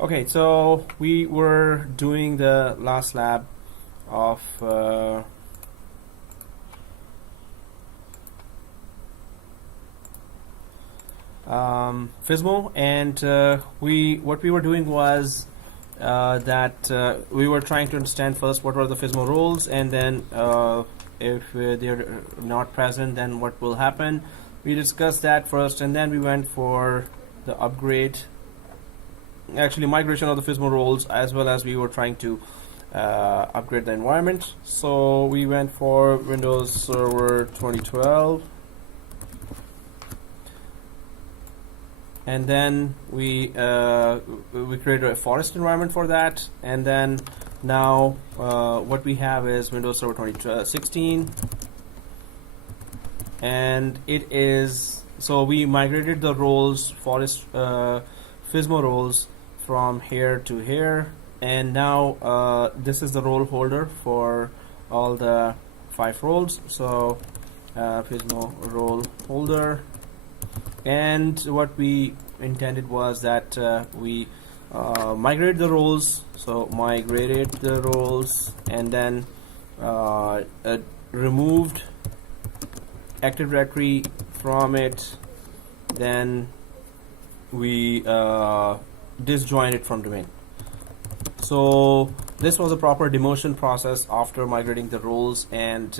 Okay, so we were doing the last lab of FSMO, and what we were doing was that we were trying to understand first what were the FSMO roles, and then if they're not present, then what will happen. We discussed that first, and then we went for the migration of the FSMO roles, as well as we were trying to upgrade the environment. So we went for Windows Server 2012, and then we created a forest environment for that, and then now what we have is Windows Server 2016, and it is, so we migrated the roles, forest FSMO roles, from here to here, and now this is the role holder for all the 5 roles. So FSMO role holder, and what we intended was that we migrate the roles, so migrated the roles, and then removed Active Directory from it, then we disjoin it from domain. So this was a proper demotion process after migrating the roles and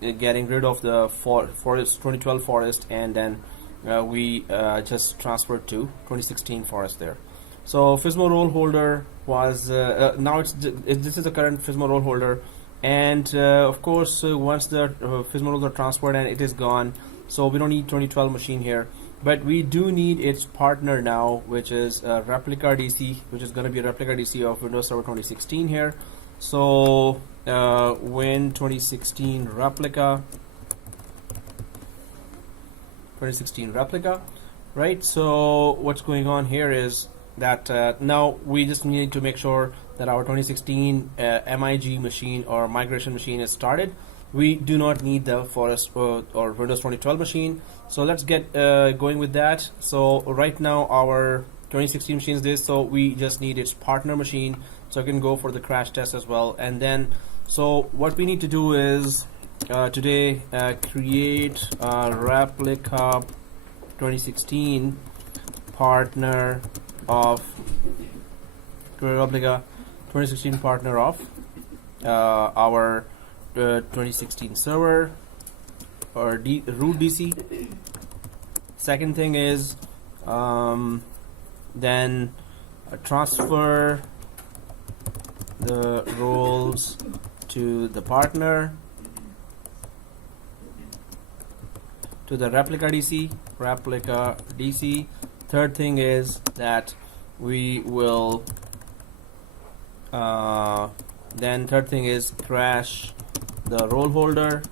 getting rid of the forest 2012 forest, and then we just transferred to 2016 forest there. So FSMO role holder was now this is the current FSMO role holder, and of course once the FSMO roles are transferred and it is gone, so we don't need 2012 machine here. But we do need its partner now, which is Replica DC, which is going to be a Replica DC of Windows Server 2016 here. So Win 2016 Replica, right? So what's going on here is that now we just need to make sure that our 2016 MIG machine or migration machine is started. We do not need the forest or Windows 2012 machine. So let's get going with that. So right now our 2016 machine is this, so we just need its partner machine. So I can go for the crash test as well. And then, so what we need to do is today create a Replica 2016 partner of Replica 2016 partner of our 2016 server or root DC. Second thing is then transfer the roles to the partner, to the Replica DC. Third thing is that we will then third thing is crash the role holder.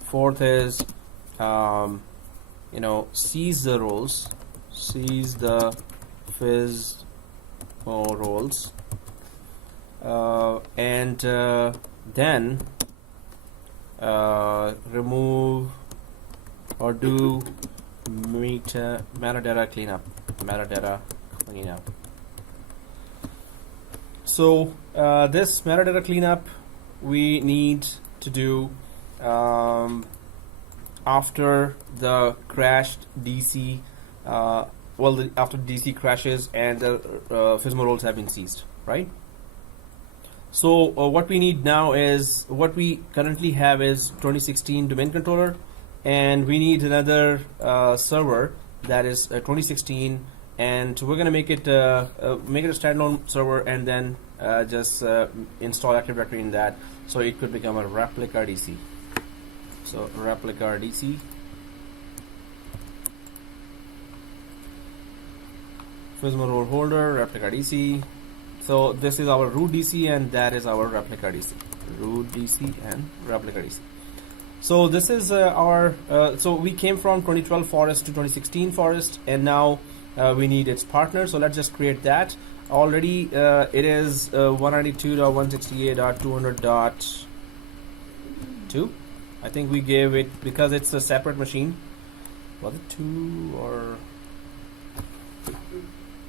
Fourth is seize the roles, seize the FSMO roles, and then remove or do metadata cleanup. So this metadata cleanup we need to do after the crashed DC, after DC crashes and the FSMO roles have been seized, right? So what we need now is, what we currently have is 2016 domain controller, and we need another server that is 2016, and we're going to make it a standalone server, and then just install Active Directory in that, so it could become a Replica DC. So Replica DC, FSMO role holder, Replica DC. So this is our root DC, and that is our Replica DC. Root DC and Replica DC. So this is our so we came from 2012 forest to 2016 forest, and now we need its partner. So let's just create that. Already it is 192.168.200.2. I think we gave it, because it's a separate machine. Was it 2 or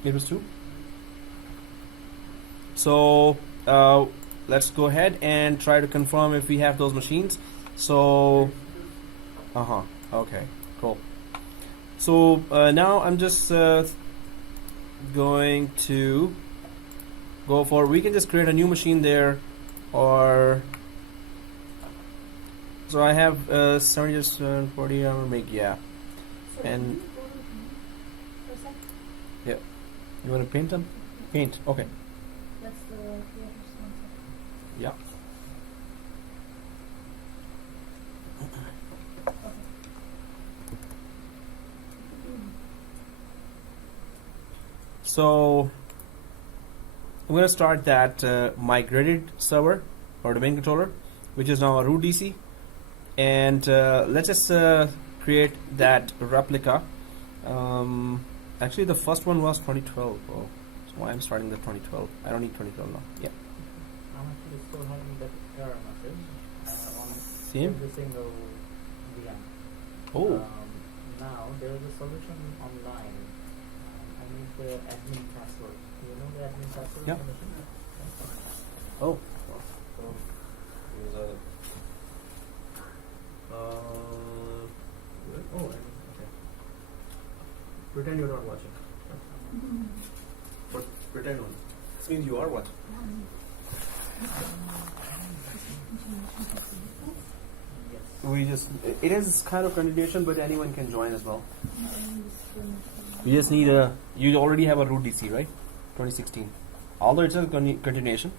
it was 2? So let's go ahead and try to confirm if we have those machines. So okay, cool. So now I'm just going to go for, we can just create a new machine there, or so I have 70 just 40 I will make, yeah. And yeah, you want to paint them? Paint, okay. That's the creator's concept. Yeah. So I'm going to start that migrated server or domain controller, which is now a root DC, and let's just create that replica. Actually, the first one was 2012. Oh, so why I'm starting the 2012? I don't need 2012 now. Yeah. I'm actually still having that error message on Same. every single VM. Oh. Now there is a solution online. I need the admin password. Do you know the admin password? Yeah. of the machine? Oh. So There's a. Oh, okay. Pretend you're not watching. But pretend one. This means you are watching. yes. We just, it is kind of continuation, but anyone can join as well. You just need a, you already have a root DC, right? 2016. Although it's a continuation,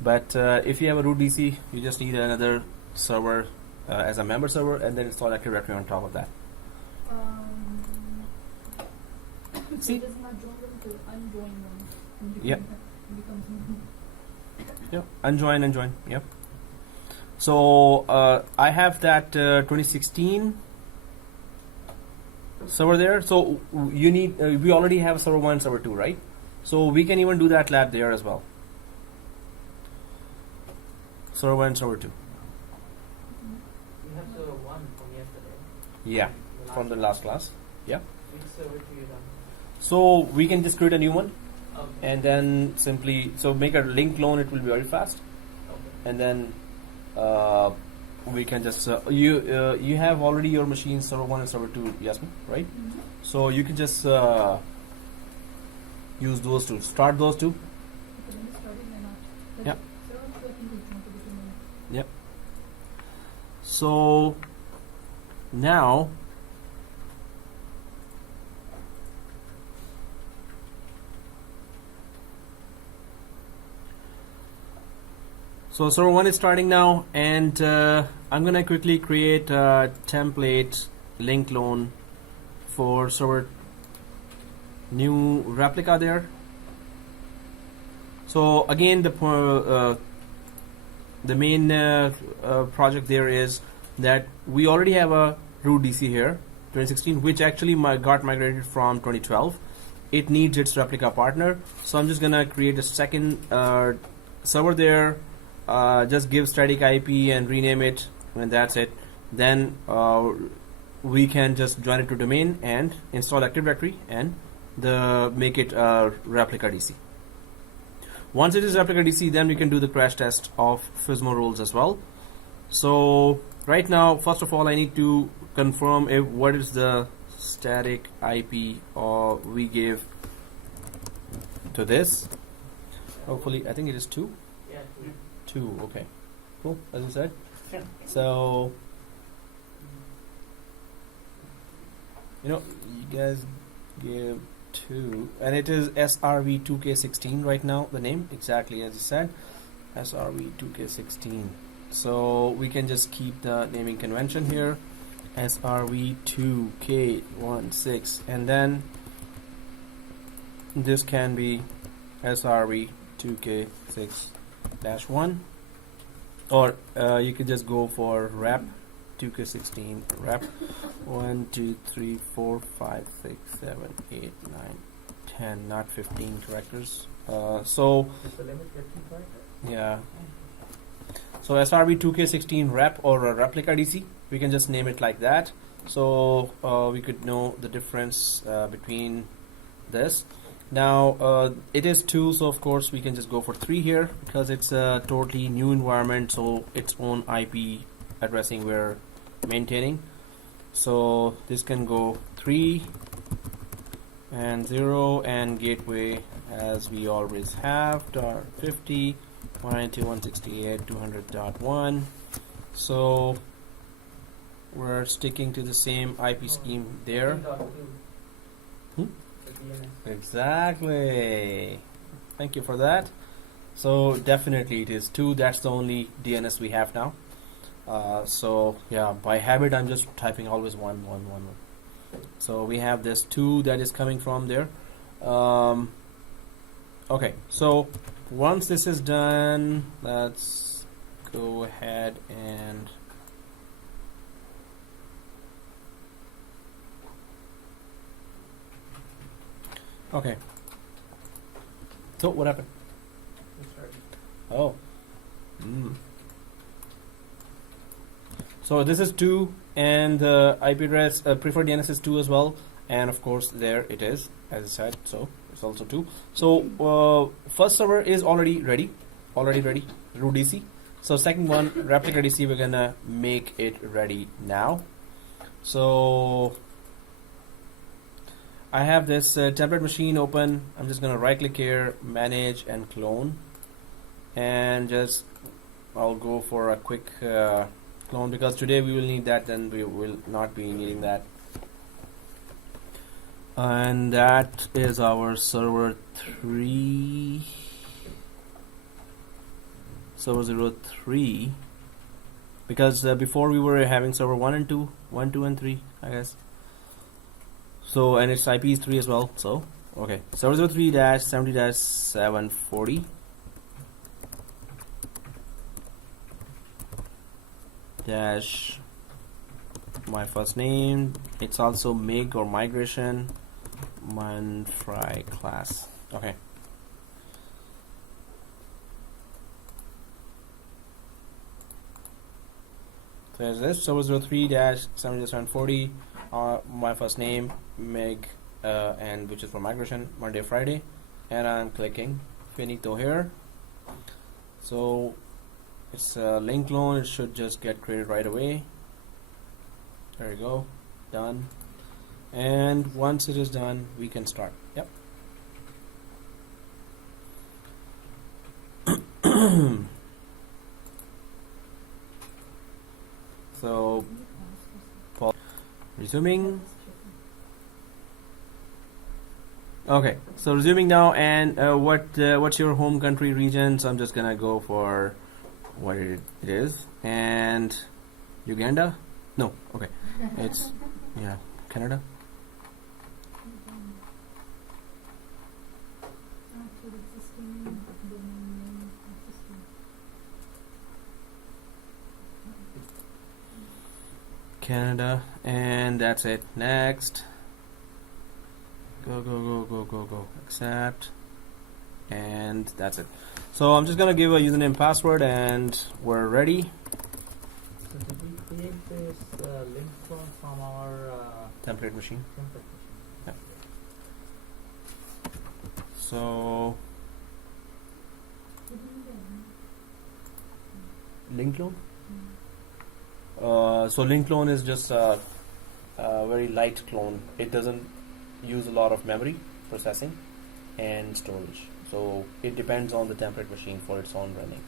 but if you have a root DC, you just need another server as a member server, and then install Active Directory on top of that. See? It does not join them to unjoin them. And Yeah. becomes Yeah, unjoin and join. Yep. So I have that 2016 server there. So you need, we already have server 1, server 2, right? So we can even do that lab there as well. Server 1, server 2. You have the one from yesterday. Yeah, from the last class. Yeah. Which server do you run? So we can just create a new one, Okay. and then simply, so make a link clone, it will be very fast, Okay. and then we can just you have already your machines server 1 and server 2, Yasmin, right? So you can just use those two, start those two. Yeah. Yep. So now so server 1 is starting now, and I'm gonna quickly create a template link clone for server new replica there. So again, the main project there is that we already have a root DC here 2016, which actually got migrated from 2012. It needs its replica partner, so I'm just gonna create a second server there. Just give static IP and rename it, and that's it. Then we can just join it to domain and install Active Directory and make it replica DC. Once it is replica DC, then we can do the crash test of FSMO rules as well. So right now, first of all, I need to confirm what is the static IP we give to this. Hopefully, I think it is 2. Yeah. 2, okay, cool, as you said. So you guys give 2, and it is SRV2K16 right now, the name, exactly as you said, SRV2K16. So we can just keep the naming convention here, SRV2K16, and then this can be SRV2K6-1, or you could just go for rep 2K16 rep 1 2 3 4 5 6 7 8 9 10, not 15 characters. So Is the limit 15 characters? yeah, so SRV2K16 rep or a replica DC, we can just name it like that, so we could know the difference between this. Now it is 2, so of course we can just go for 3 here because it's a totally new environment, so its own IP addressing we're maintaining. So this can go 3 and 0 and gateway as we always have .50 192.168.200.1. So we're sticking to the same IP scheme there. Exactly. Thank you for that. So definitely it is 2. That's the only DNS we have now. So yeah, by habit I'm just typing always 1 1 1 1. So we have this 2 that is coming from there. Okay, so once this is done, let's go ahead and okay. So what happened? Oh. So this is 2 and the IP address preferred DNS is 2 as well, and of course there it is as I said, so it's also 2. So first server is already ready, root DC. So second one, Replica DC, we're gonna make it ready now. So I have this template machine open. I'm just gonna right click here, manage and clone, and just I'll go for a quick clone because today we will need that, then we will not be needing that. And that is our server 3, server 03, because before we were having server 1 and 2, 1, 2 and 3 I guess. So and its IP is 3 as well. So okay, server 03-70-740 dash my first name. It's also mig or migration Manfry class. Okay. So there's this server 03-70-740 my first name mig and which is for migration Monday Friday, and I'm clicking finito here. So it's a link clone, it should just get created right away. There you go, done. And once it is done we can start. Yep. So resuming. Okay, so resuming now, and what's your home country region? So I'm just gonna go for what it is, and Uganda? No, okay, it's yeah, Canada. Canada, and that's it. Next. Go. Accept. And that's it. So I'm just gonna give a username password and we're ready. So did we create this link clone from our template machine? Template machine. Yeah. So link clone? So link clone is just a very light clone. It doesn't use a lot of memory processing and storage. So it depends on the template machine for its own running.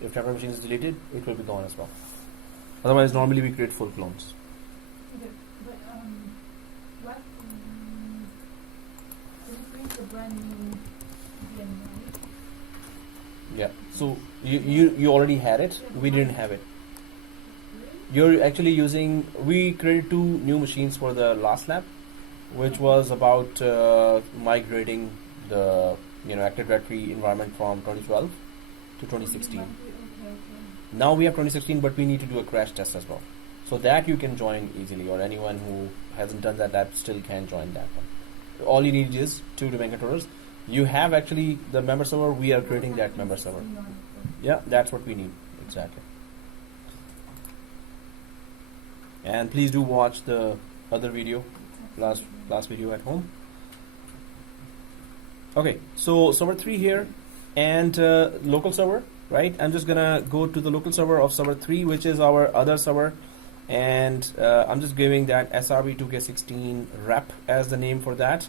If template machine is deleted, it will be gone as well. Otherwise, normally we create full clones. Okay, but what? Can you create a brand new VM, right? Yeah. So you already had it. We didn't have it. You're actually using. We created 2 new machines for the last lab, which was about migrating the Active Directory environment from 2012 to 2016. Okay. Now we have 2016, but we need to do a crash test as well. So that you can join easily, or anyone who hasn't done that still can join that one. All you need is 2 domain controllers. You have actually the member server. We are creating that member server. Yeah, that's what we need exactly. And please do watch the other video, last video at home. Okay, so server 3 here and local server, right? I'm just gonna go to the local server of server 3, which is our other server, and I'm just giving that SRV2K16 rep as the name for that.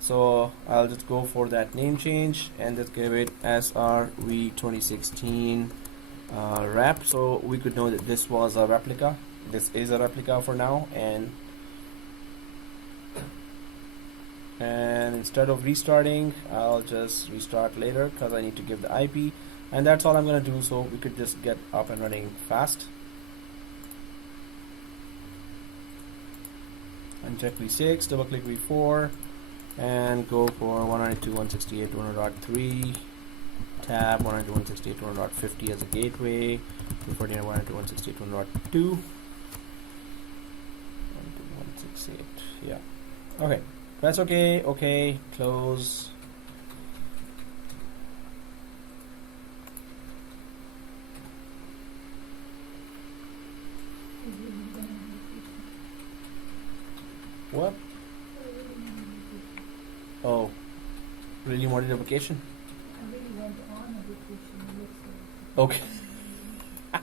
So I'll just go for that name change and just give it SRV2016 rep, so we could know that this was a replica. This is a replica for now, and instead of restarting, I'll just restart later because I need to give the IP, and that's all I'm gonna do, so we could just get up and running fast. Uncheck v6, double click v4, and go for 192.168.200.3 tab 192.168.200.50 as a gateway, 249.192.168.200.2 192.168. Yeah. Okay. Press OK. OK. Close. What? Oh, really wanted a vacation? I really went on a vacation. Okay. It's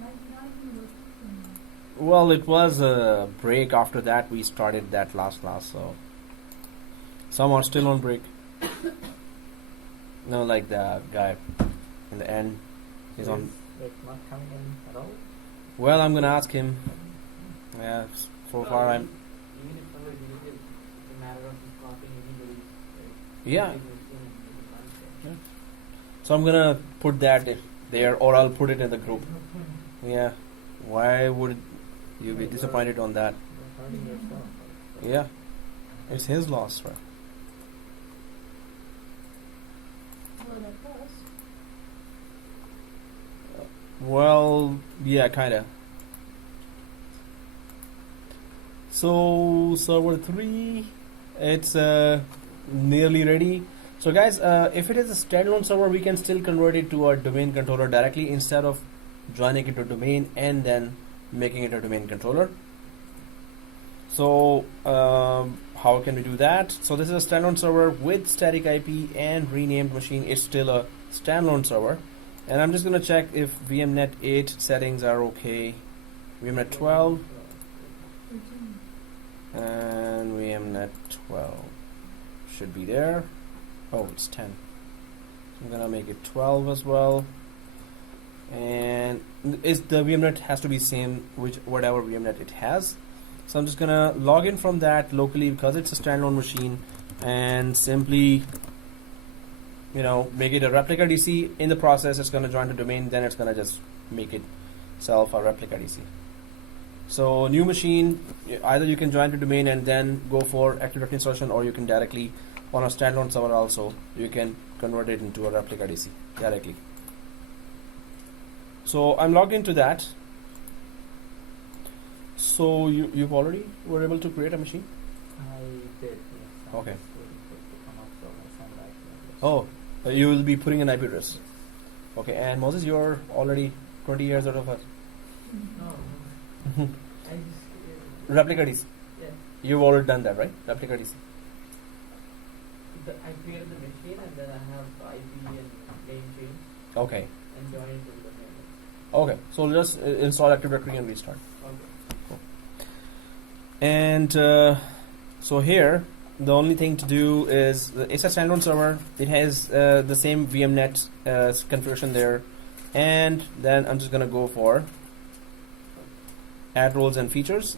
not even working. Well, it was a break. After that, we started that last class, so some are still on break. No, like the guy in the end is on. It's not coming in at all. Well, I'm gonna ask him. Yeah, so far I'm. Even if somebody deleted, it's a matter of just copying anybody. Yeah. So I'm gonna put that there, or I'll put it in the group. Yeah. Why would you be disappointed on that? Yeah. It's his loss, right? Well, that was. Well, yeah, kinda. So server 3, it's nearly ready. So guys, if it is a standalone server, we can still convert it to a domain controller directly instead of joining it to domain and then making it a domain controller. So how can we do that? So this is a standalone server with static IP and renamed machine. It's still a standalone server, and I'm just gonna check if VMnet 8 settings are okay. VMnet 12 and VMnet 12 should be there. Oh, it's 10. So I'm gonna make it 12 as well. And is the VMnet has to be same whatever VMnet it has. So I'm just gonna log in from that locally because it's a standalone machine, and simply, you know, make it a replica DC. In the process, it's gonna join the domain, then it's gonna just make itself a replica DC. So new machine, either you can join the domain and then go for Active Directory installation, or you can directly on a standalone server also you can convert it into a replica DC directly. So I'm logged into that. So you've already were able to create a machine? I did, yes. I'm Okay. just waiting for it to come up, so I'll send that to you. Oh, you will be putting an IP address. Okay, and Moses, you're already 20 years out of us. No, I just Replica DC. yeah. You've already done that, right? Replica DC. I created the machine and then I have the IP and name change Okay. and join it to the domain. Okay. So just install Active Directory and restart. Okay. And so here, the only thing to do is it's a standalone server. It has the same VMnet configuration there, and then I'm just gonna go for add roles and features.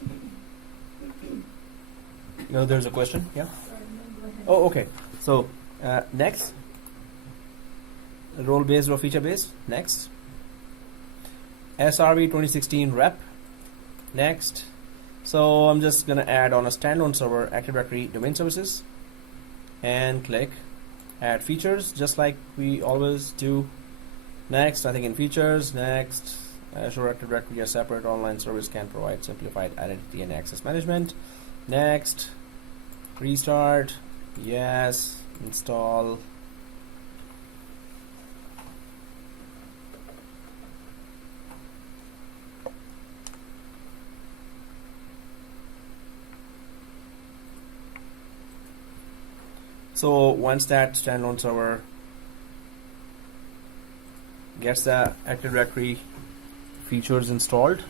No, there's a question. Yeah. Sorry, no, go ahead. Oh, okay. So next, role based or feature based. Next, SRV 2016 rep. Next. So I'm just gonna add on a standalone server Active Directory domain services, and click add features just like we always do. Next, I think in features. Next, Azure Active Directory, a separate online service, can provide simplified identity and access management. Next, restart. Yes. Install. So once that standalone server gets the Active Directory features installed,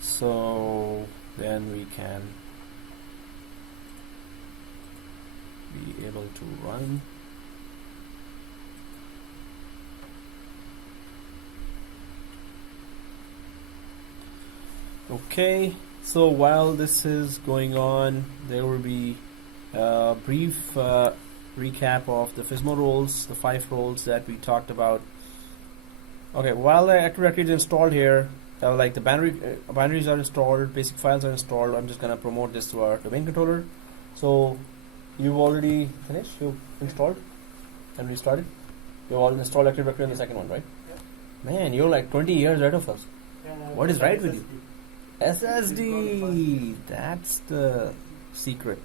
so then we can be able to run. Okay, so while this is going on, there will be a brief recap of the FSMO roles, the 5 roles that we talked about. Okay, while the Active Directory is installed here, like the binaries are installed, basic files are installed, I'm just going to promote this to our domain controller. So you've already finished, you've installed and restarted. You've all installed Active Directory on the second one, right? Yeah. Man, you're like 20 years ahead of us. Yeah, What is right with you? SSD. SSD, that's the secret.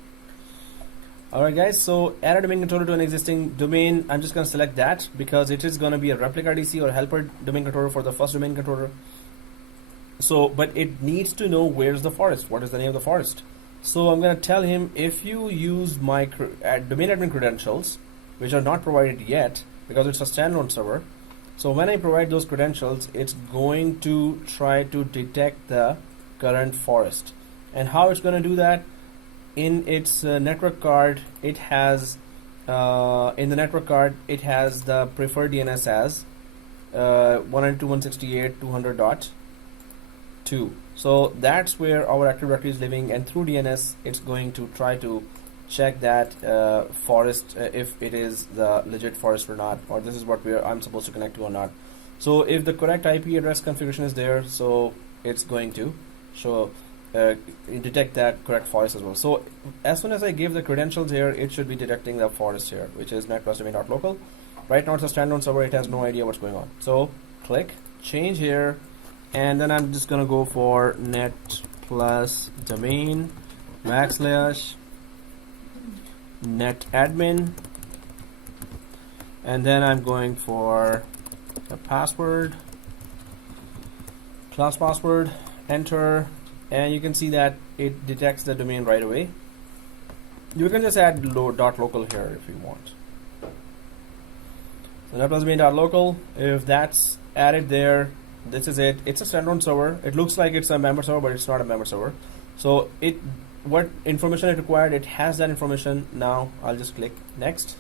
Alright guys, so add a domain controller to an existing domain. I'm just going to select that because it is going to be a Replica DC or helper domain controller for the first domain controller. So, but it needs to know where's the forest, what is the name of the forest. So I'm going to tell him, if you use my domain admin credentials, which are not provided yet because it's a standalone server, so when I provide those credentials, it's going to try to detect the current forest. And how it's going to do that? In its network card, it has in the network card it has the preferred DNS as 192.168.200.2. So that's where our Active Directory is living, and through DNS it's going to try to check that forest, if it is the legit forest or not, or this is what I'm supposed to connect to or not. So if the correct IP address configuration is there, so it's going to show detect that correct forest as well. So as soon as I give the credentials here, it should be detecting the forest here, which is net plus domain.local. Right now it's a standalone server, it has no idea what's going on. So click change here, and then I'm just gonna go for net plus domain / net admin, and then I'm going for a password, class password, enter, and you can see that it detects the domain right away. You can just add .local here if you want. So net plus domain.local, if that's added there, this is it. It's a standalone server. It looks like it's a member server, but it's not a member server. So what information it required, it has that information. Now I'll just click next,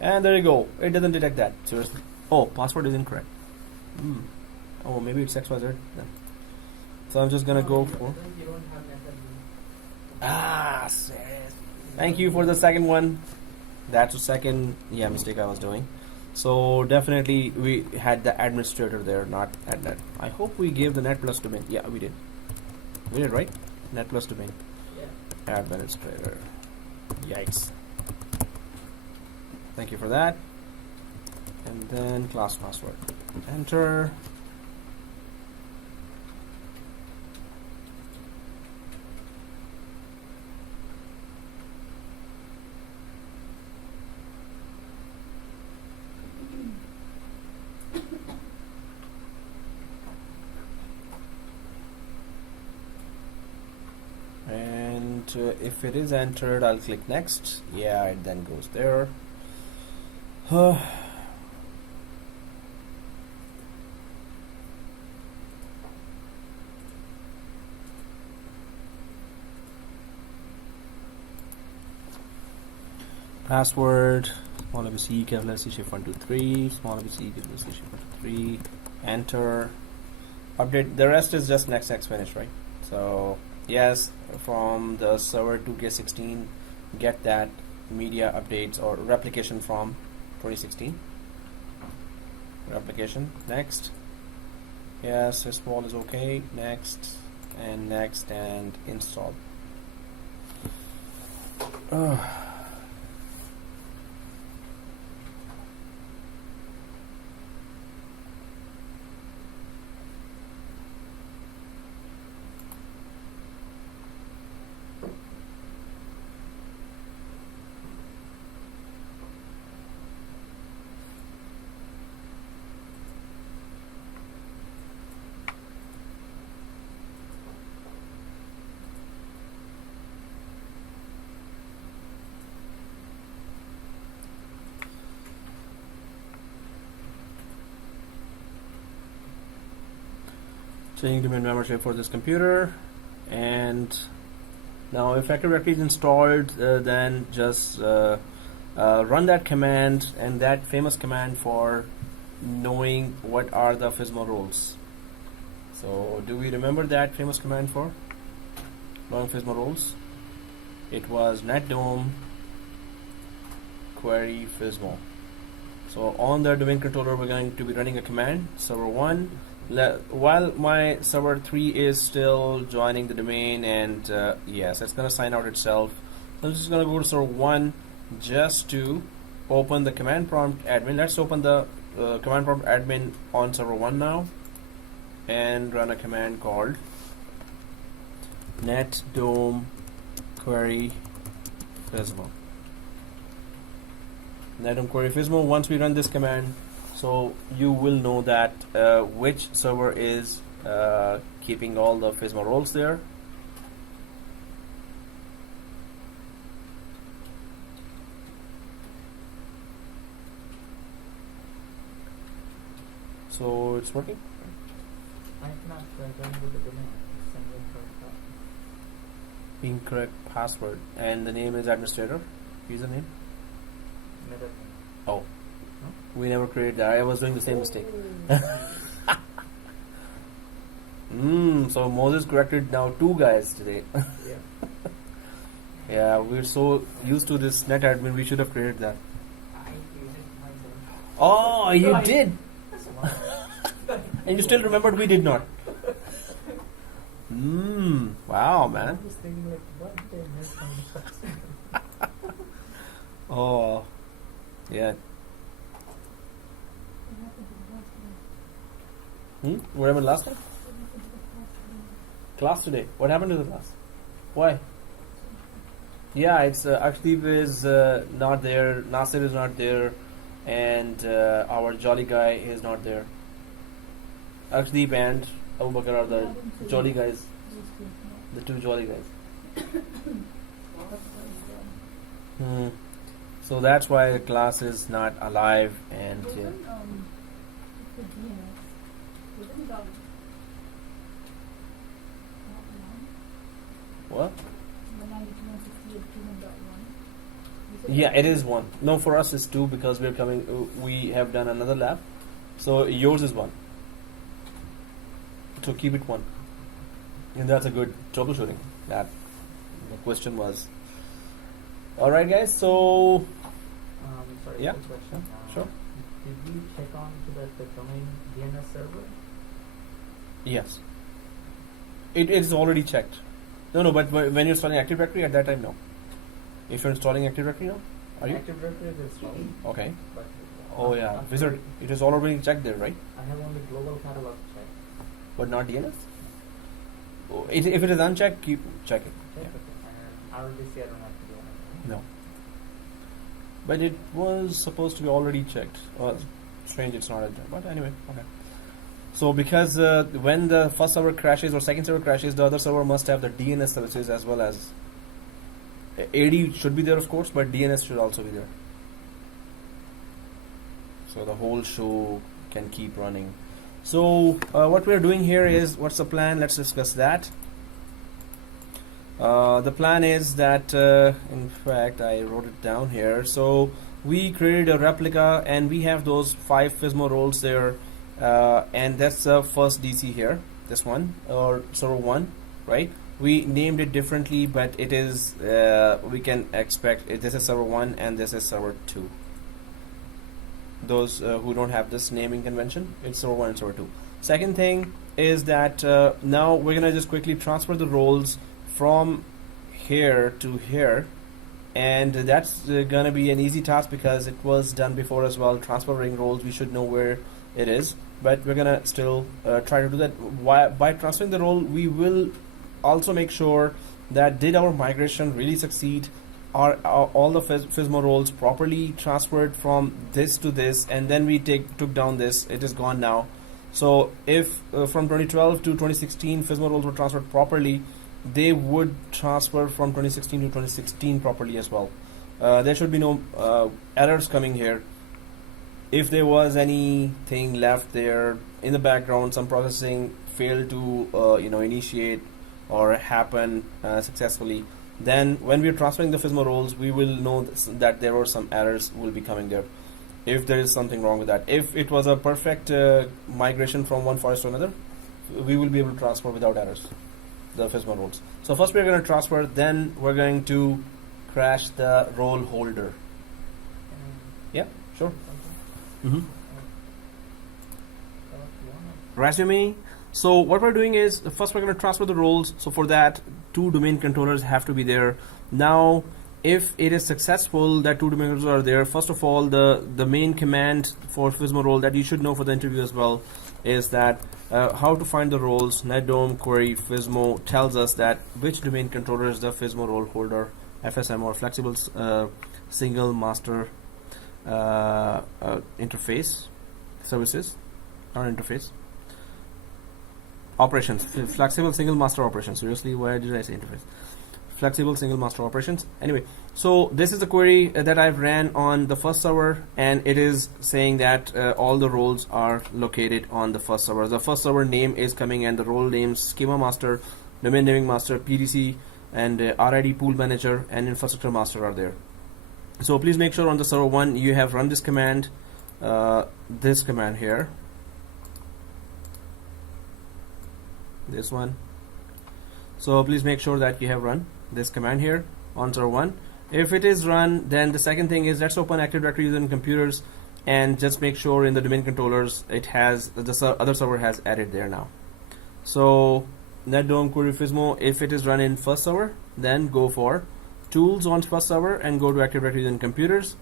and there you go. It doesn't detect that. Seriously. Oh, password is incorrect. Oh, maybe it's XYZ. Yeah. So I'm just gonna go for. Thank you for the second one. That's the second mistake I was doing. So definitely we had the administrator there, not adnet. I hope we gave the net plus domain. Yeah, we did. We did, right? Net plus domain. Yeah. Administrator. Yikes. Thank you for that. And then class password. Enter. If it is entered, I'll click next. Yeah, it then goes there. Password, small abc, capital S, shift 123, small abc, capital S, shift 123, enter, update. The rest is just next finish, right? So yes, from the server 2K16, get that media updates or replication from 2016. Replication, next. Yes, this wall is okay. Next, and install. Changing domain membership for this computer. And now if Active Directory is installed, then just run that command, and that famous command for knowing what are the FSMO roles. So do we remember that famous command for knowing FSMO roles? It was netdom query FSMO. So on the domain controller, we're going to be running a command, server1, while my server 3 is still joining the domain, and yes, it's going to sign out itself. So I'm just going to go to server 1 just to open the command prompt admin. Let's open the command prompt admin on server 1 now and run a command called netdom query FSMO. Netdom query FSMO. Once we run this command, so you will know that which server is keeping all the FSMO roles there. So it's working. I cannot going to the domain. Incorrect password, and the name is administrator. Username. Oh, we never created that. I was doing the same mistake. So Moses corrected now 2 guys today. Yeah. Yeah, we're so used to this net admin, we should have created that. I created myself. Oh, you Right. did. And you still remembered we did not. Wow, man. I was thinking like, what did I miss from the first? Oh, yeah. What happened last time? Class today. What happened to the class? Why? Yeah, it's Akshdeep is not there, Nasir is not there, and our jolly guy is not there. Akshdeep and Abu Bakr are the jolly guys, the 2 jolly guys. So that's why the class is not alive, and what? Yeah, it is 1. No, for us it's 2 because we're coming. We have done another lab, so yours is 1. So keep it 1, and that's a good troubleshooting. That the question was. All right, guys. So Sorry, yeah, quick question. sure. Did you check on to the domain DNS server? Yes, it is already checked. No, but when you're installing Active Directory at that time, no. If you're installing Active Directory now, are you? Active Directory is installed. Okay. But Oh yeah, Wizard. It is already checked there, right? I have only global catalog check. But not DNS. Oh, if it is unchecked, keep check it. Check Yeah. it. RDC, I don't have to do anything. No. But it was supposed to be already checked. Strange, it's not there. But anyway, okay. So because when the first server crashes or second server crashes, the other server must have the DNS services as well as AD should be there, of course, but DNS should also be there. So the whole show can keep running. So what we're doing here is, what's the plan? Let's discuss that. The plan is that, in fact, I wrote it down here. So we created a replica, and we have those 5 FSMO roles there, and that's the first DC here, this one, or server 1, right? We named it differently, but it is, we can expect this is server 1 and this is server 2. Those who don't have this naming convention, it's server 1 and server 2. Second thing is that now we're gonna just quickly transfer the roles from here to here, and that's gonna be an easy task because it was done before as well. Transferring roles, we should know where it is, but we're gonna still try to do that. By transferring the role, we will also make sure that did our migration really succeed. Are all the FSMO roles properly transferred from this to this, and then we took down this, it is gone now. So if from 2012 to 2016 FSMO roles were transferred properly, they would transfer from 2016 to 2016 properly as well. There should be no errors coming here. If there was anything left there in the background, some processing fail to initiate or happen successfully, then when we are transferring the FSMO roles, we will know that there are some errors will be coming there. If there is something wrong with that, if it was a perfect migration from one forest to another, we will be able to transfer without errors the FSMO roles. So first we're going to transfer, then we're going to crash the role holder. Yeah, sure. Mm-hmm. Resume. So what we're doing is, first we're going to transfer the roles. So for that, 2 domain controllers have to be there. Now, if it is successful that 2 domain controllers are there, first of all, the main command for FSMO role that you should know for the interview as well is that how to find the roles. netdom query FSMO tells us that which domain controller is the FSMO role holder, FSMO, or flexible single master interface services or interface operations, flexible single master operations. Seriously, why did I say interface? Flexible single master operations. Anyway, so this is the query that I've ran on the first server, and it is saying that all the roles are located on the first server. The first server name is coming, and the role names Schema master, domain naming master, PDC, and RID pool manager and infrastructure master are there. So please make sure on the server 1 you have run this command here, this one. So please make sure that you have run this command here on server 1. If it is run, then the second thing is let's open Active Directory user in computers and just make sure in the domain controllers it has the other server has added there now. So netdom query FSMO, if it is run in first server, then go for tools on first server and go to Active Directory user in computers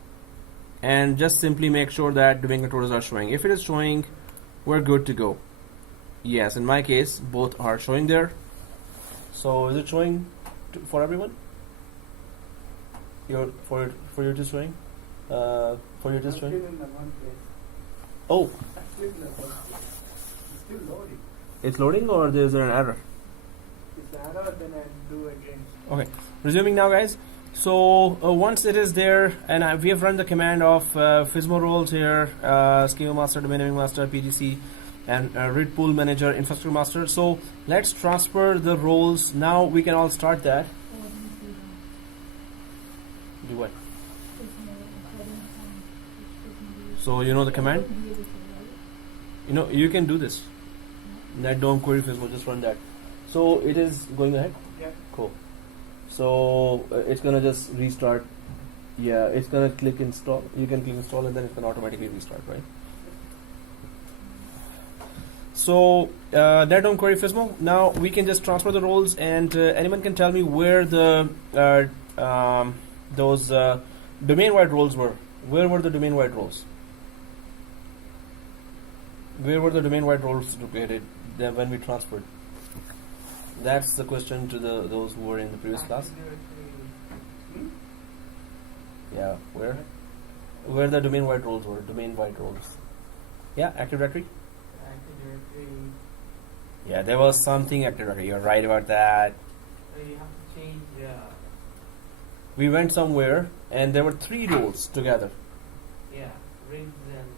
and just simply make sure that domain controllers are showing. If it is showing, we're good to go. Yes, in my case both are showing there. So is it showing for everyone? For you to showing? For you to showing? Oh, it's loading, or is there an error? It's an error, then I do again. Okay, resuming now, guys. So once it is there, and we have run the command of FSMO roles here, Schema master, domain naming master, PDC, and RID pool manager, infrastructure master. So let's transfer the roles. Now we can all start that. Do what? So you know the command? You can do this. netdom query FSMO, just run that. So it is going ahead? Yeah. Cool. So it's gonna just restart. Yeah, it's gonna click install. You can click install and then it can automatically restart, right? So netdom query FSMO. Now we can just transfer the roles, and anyone can tell me where the those domain-wide roles were. Where were the domain-wide roles? Where were the domain-wide roles located then when we transferred? That's the question to those who were in the previous class. Yeah, where? Where the domain-wide roles were? Domain-wide roles. Yeah, Active Directory. Yeah, there was something Active Directory. You're right about that. You have to change. We went somewhere and there were 3 roles together. Yeah, rigs and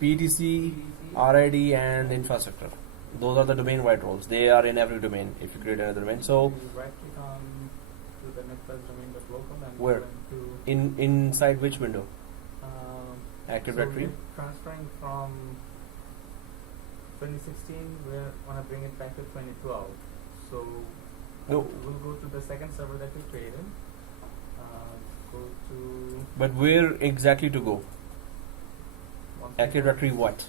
PDC, RID, and infrastructure. Those are the domain-wide roles. They are in every domain if you create another domain. So You right click on to the network domain.local and Where? go into inside which window? Active so Directory. we're transferring from 2016, we want to bring it back to 2012. So No. we'll go to the second server that we created. Go to But where exactly to go? one Active Directory what?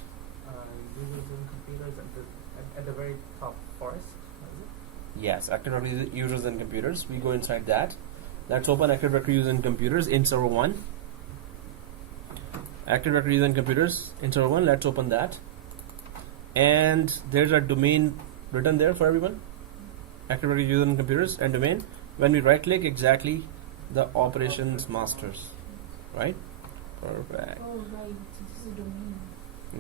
users and computers at the very top forest. Is it? Yes, Active Directory users and computers. We go inside that. Let's open Active Directory users and computers in server 1. Active Directory users and computers in server 1. Let's open that. And there's a domain written there for everyone. Active Directory users and computers and domain. When we right click, exactly the operations masters. Right? Perfect. Oh, right. So this is a domain.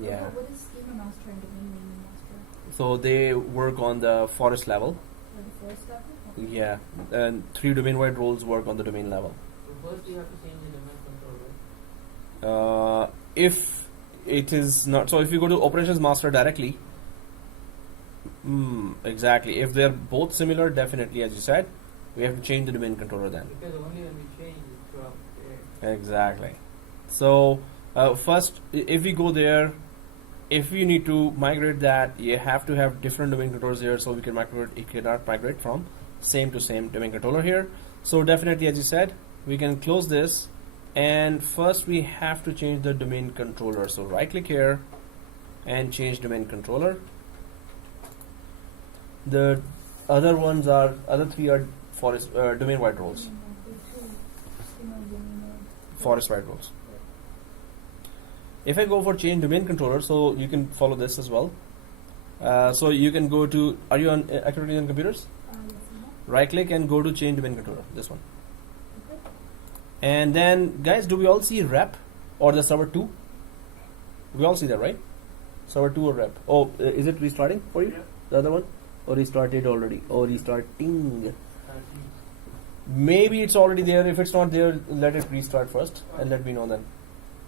Yeah. What is schema master and domain naming master? So they work on the forest level. Or the first level? Okay. Yeah. And 3 domain-wide roles work on the domain level. So first you have to change the domain controller. If it is not, so if you go to operations master directly, Exactly. If they're both similar, definitely, as you said, we have to change the domain controller then. Because only when we change it to update. Exactly. So first, if we go there, if we need to migrate that, you have to have different domain controllers here, so we can migrate. You cannot migrate from same to same domain controller here. So definitely, as you said, we can close this, and first we have to change the domain controller. So right click here and change domain controller. The other three are forest domain wide roles. Forest wide roles. If I go for change domain controller, so you can follow this as well. So you can go to, are you on activity on computers? Right click and go to change domain controller, this one. And then guys, do we all see rep or the server 2? We all see that, right? Server 2 or rep. Oh, is it restarting for you? Yeah. The other one? Or restarted already? Or restarting? Maybe it's already there. If it's not there, let it restart first and let me know then.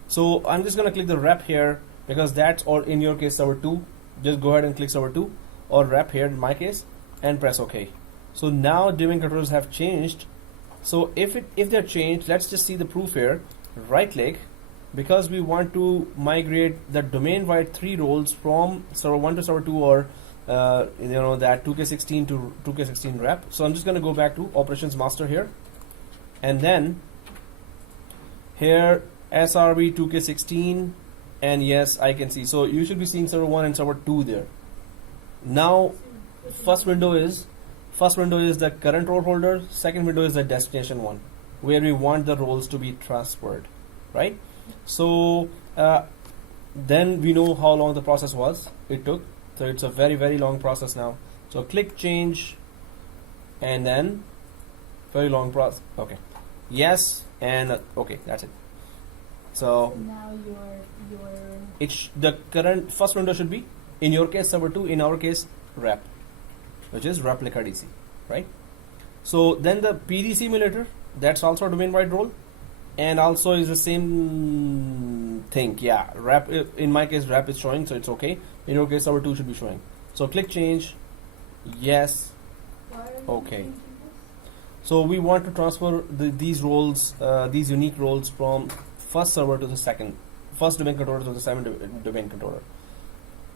So I'm just gonna click the rep here because that's, or in your case server 2, just go ahead and click server 2 or rep here in my case and press OK. So now domain controllers have changed. So if they're changed, let's just see the proof here. Right click, because we want to migrate the domain wide 3 roles from server 1 to server 2 or that 2K16 to 2K16 rep. So I'm just going to go back to operations master here, and then here SRB 2K16, and yes, I can see. So you should be seeing server 1 and server 2 there. Now first window is the current role holder, second window is the destination one where we want the roles to be transferred, right? So then we know how long the process was it took. So it's a very, very long process now. So click change, and then very long process. Okay, yes, and okay, that's it. So now your it's the current first window should be, in your case server 2, in our case rep, which is Replica DC, right? So then the PD simulator, that's also a domain wide role, and also is the same thing. Yeah, rep, in my case rep is showing, so it's okay. In your case server 2 should be showing. So click change, yes, okay. So we want to transfer these roles, these unique roles from first server to the first domain controller to the second domain controller.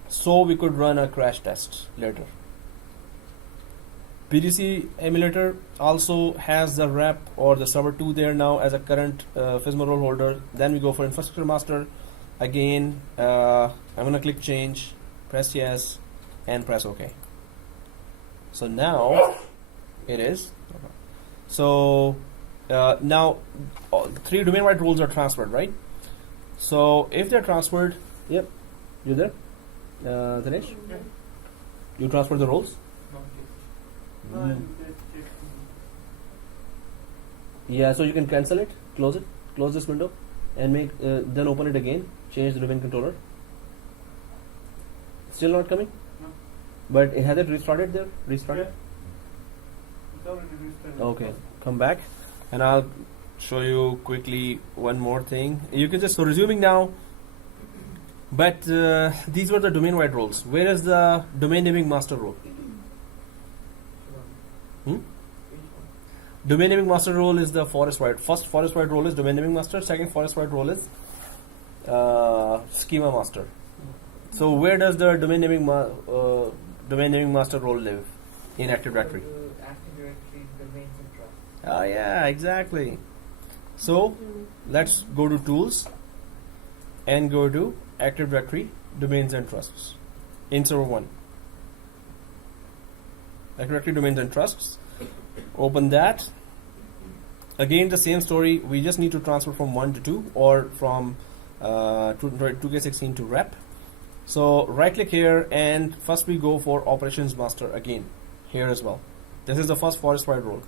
So we could run a crash test later. PDC emulator also has the rep or the server 2 there now as a current FSMO role holder. Then we go for infrastructure master. Again, I'm going to click change, press yes, and press OK. So now it is. So now 3 domain wide roles are transferred, right? So if they're transferred, yep, you there? Dinesh? Yeah. You transfer the roles? Yeah, so you can cancel it, close this window, and make then open it again, change the domain controller. Still not coming? No. But has it restarted there? Restarted? It's already restarted. Okay, come back, and I'll show you quickly one more thing. You can just, so resuming now, but these were the domain wide roles. Where is the domain naming master role? Domain naming master role is the forest wide. First forest wide role is domain naming master. Second forest wide role is schema master. So where does the domain naming master role live in Active Directory? Active Directory domains and trust. Oh yeah, exactly. So let's go to tools and go to Active Directory domains and trusts in server 1. Active Directory domains and trusts. Open that. Again, the same story. We just need to transfer from 1 to 2 or from 2K16 to rep. So right click here, and first we go for operations master again here as well. This is the first forest wide role.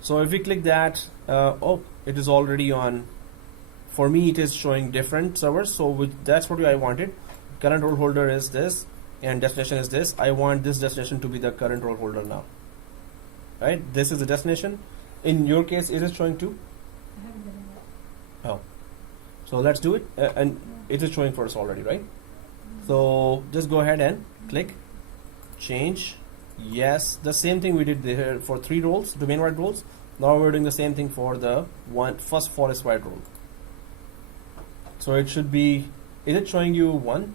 So if we click that, it is already on. For me, it is showing different servers. So that's what I wanted. Current role holder is this, and destination is this. I want this destination to be the current role holder now. Right? This is the destination. In your case, is it showing too? I haven't done that. Oh. So let's do it. And it is showing for us already, right? So just go ahead and click change. Yes, the same thing we did there for 3 roles, domain wide roles. Now we're doing the same thing for the first forest wide role. So it should be, is it showing you 1?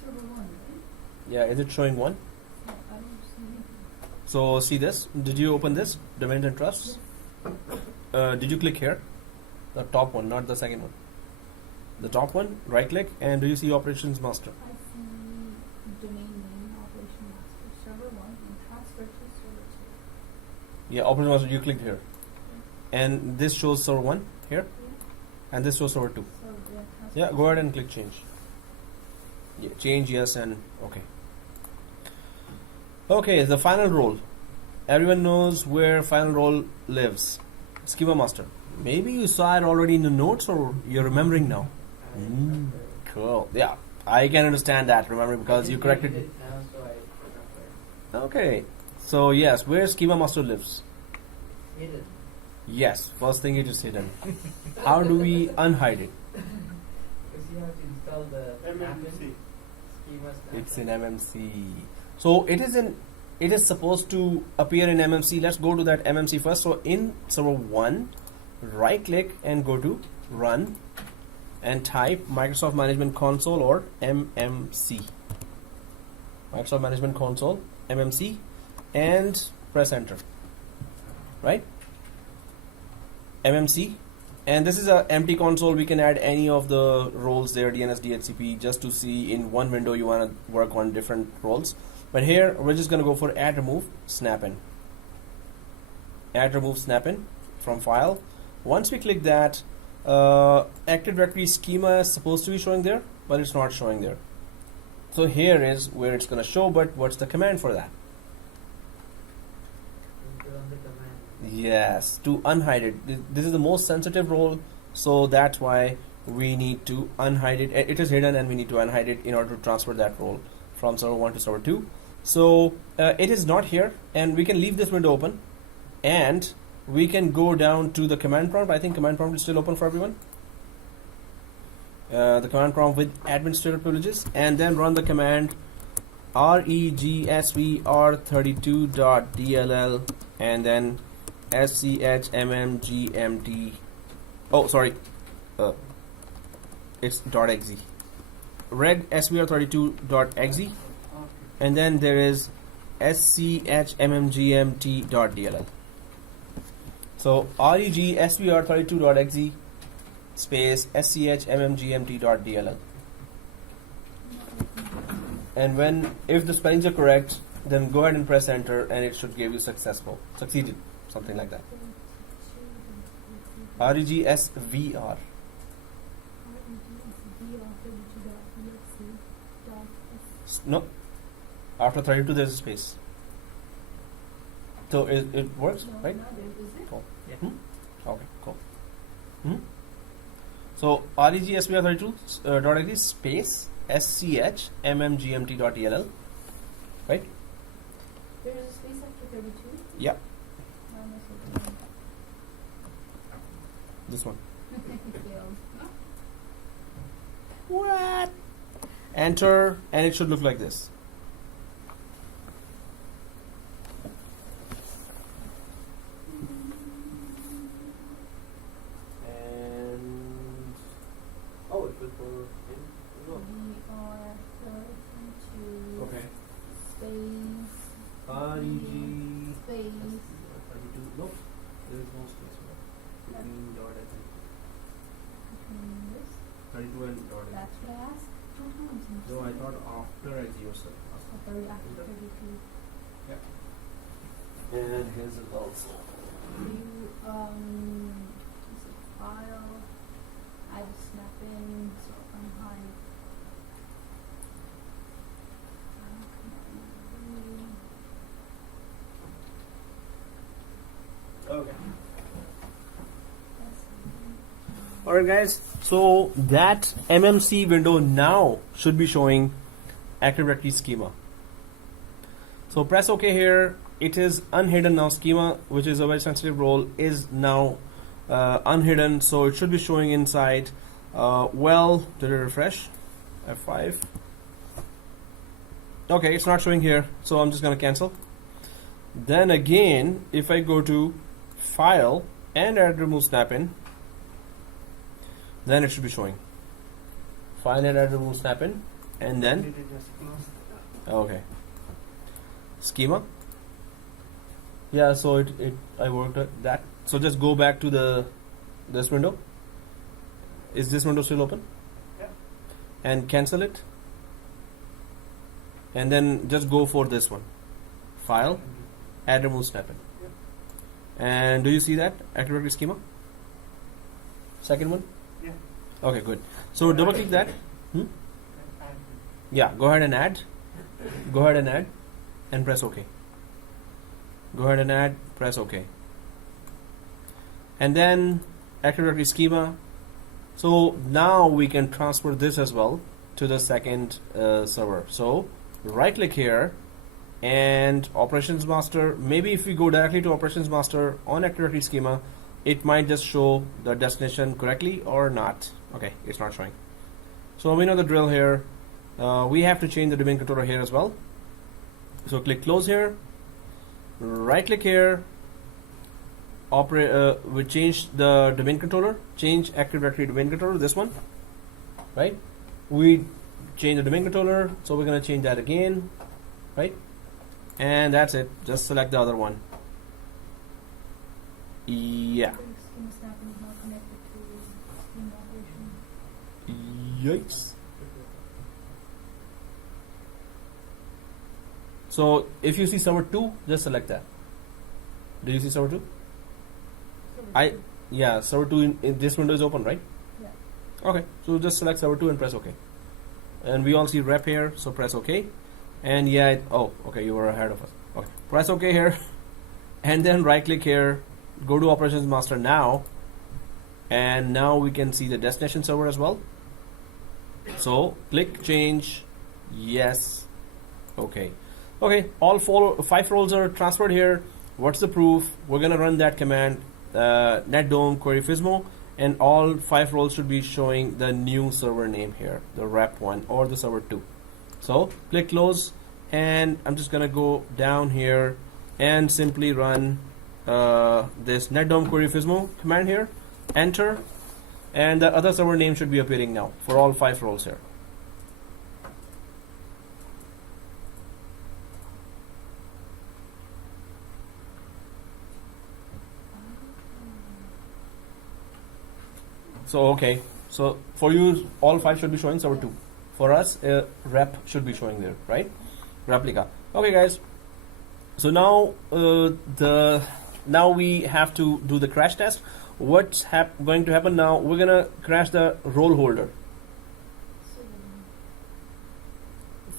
Server 1, right? Yeah, is it showing 1? No, I don't see anything. So see this, did you open this, domains and trusts? Did you click here? The top one, not the second one. The top one, right click, and do you see operations master? I see domain name, operation master, server 1, and transfer to server 2. Yeah, operations master, you clicked here. And this shows server 1 here, Yeah. and this shows server 2. So, yeah, transfer Yeah, to go ahead server and click change. Yeah, change yes and okay. Okay, the final role. Everyone knows where final role lives. Schema master. Maybe you saw it already in the notes or you're remembering now. Cool. Yeah, I can understand that. Remember because you corrected it. So I forgot Okay. So yes, where schema master lives? where. Hidden. Yes. First thing it is hidden. How do we unhide it? Because you have to install the MMC. schema snapshot. It's in MMC. So it is supposed to appear in MMC. Let's go to that MMC first. So in server 1, right click and go to run and type Microsoft Management Console or MMC. Microsoft Management Console, MMC, and press enter. Right? MMC. And this is an empty console. We can add any of the roles there, DNS, DHCP, just to see in one window you want to work on different roles. But here we're just going to go for add, remove, snap in. Add, remove, snap in from file. Once we click that, Active Directory schema is supposed to be showing there, but it's not showing there. So here is where it's going to show, but what's the command for that? Enter on the command. Yes, to unhide it. This is the most sensitive role, so that's why we need to unhide it. It is hidden and we need to unhide it in order to transfer that role from server 1 to server 2. So it is not here, and we can leave this window open and we can go down to the command prompt. I think command prompt is still open for everyone. The command prompt with administrator privileges, and then run the command regsvr32.dll and then schmmgmt. Oh, sorry, it's .exe. Reg svr32.exe, and then there is schmmgmt.dll. So regsvr32.exe space schmmgmt.dll. And if the spellings are correct, then go ahead and press enter, and it should give you succeeded, something like that. regsvr. No, after 32 there's a space. So it works, No, right? not there, is it? Cool. Yeah. Okay, cool. So regsvr32.exe space schmmgmt.dll, right? There is a space after 32? Yeah, No, that's okay. this one. It failed. What? Enter, and it should look like this. And oh, it will go in. VR 32 Okay. space REG. space 32. No, there is no space between dot and between this. 32 and dot. That's what I asked. Two times. No, I thought after as yourself. After 32. And here's it also. You is it file? Add snap in. So unhide. Okay. Alright guys, so that MMC window now should be showing Active Directory schema. So press OK here, it is unhidden now. Schema, which is a very sensitive role, is now unhidden, so it should be showing inside. Well, did it refresh? F5. Okay, it's not showing here, so I'm just going to cancel. Then again, if I go to File and add remove snap-in, then it should be showing. File and add remove snap-in, and then okay, Schema. Yeah, so I worked at that. So just go back to this window. Is this window still open? Yeah. And cancel it. And then just go for this one. File, add remove snap-in. Yep. And do you see that? Active Directory Schema? Second one? Yeah. Okay, good. So double click that. Yeah, go ahead and add. Go ahead and add. And press OK. Go ahead and add, press OK. And then Active Directory Schema. So now we can transfer this as well to the second server. So right click here and Operations Master. Maybe if we go directly to Operations Master on Active Directory Schema, it might just show the destination correctly or not. Okay, it's not showing. So we know the drill here. We have to change the domain controller here as well. So click close here. Right click here. We change the domain controller. Change Active Directory domain controller. This one, right? We change the domain controller, so we're gonna change that again, right? And that's it. Just select the other one. Yeah. Schema snap-in is not connected to schema operation. Yikes. So if you see server 2, just select that. Do you see server 2? Yeah, server 2 in this window is open, right? Yeah. Okay, so just select server 2 and press OK. And we all see rep here, so press OK. And yeah, oh, okay, you were ahead of us. Okay, press OK here. And then right click here, go to Operations Master now. And now we can see the destination server as well. So click change, yes, OK. Okay, all 5 roles are transferred here. What's the proof? We're gonna run that command, netdom query FSMO, and all 5 roles should be showing the new server name here, the rep 1 or the server 2. So click close, and I'm just gonna go down here and simply run this netdom query FSMO command here, enter, and the other server name should be appearing now for all 5 roles here. So okay, so for you all 5 should be showing server 2. For us, rep should be showing there, right? Replica. Okay, guys. So now now we have to do the crash test. What's going to happen now? We're gonna crash the role holder.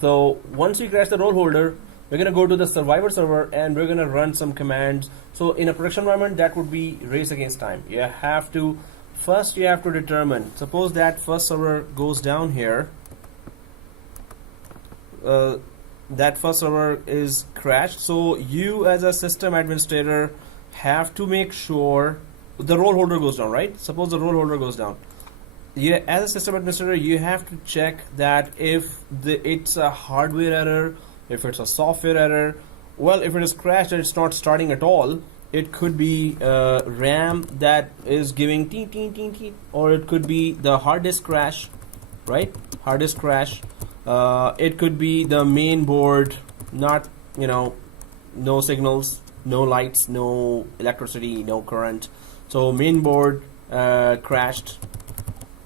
So once we crash the role holder, we're gonna go to the survivor server and we're gonna run some commands. So in a production environment, that would be race against time. You have to determine. Suppose that first server goes down here. That first server is crashed. So you as a system administrator have to make sure the role holder goes down, right? Suppose the role holder goes down. Yeah, as a system administrator, you have to check that if it's a hardware error, if it's a software error. Well, if it is crashed and it's not starting at all, it could be RAM that is giving teen teen teen teen, or it could be the hard disk crash, right? Hard disk crash. It could be the main board, not, no signals, no lights, no electricity, no current. So main board crashed.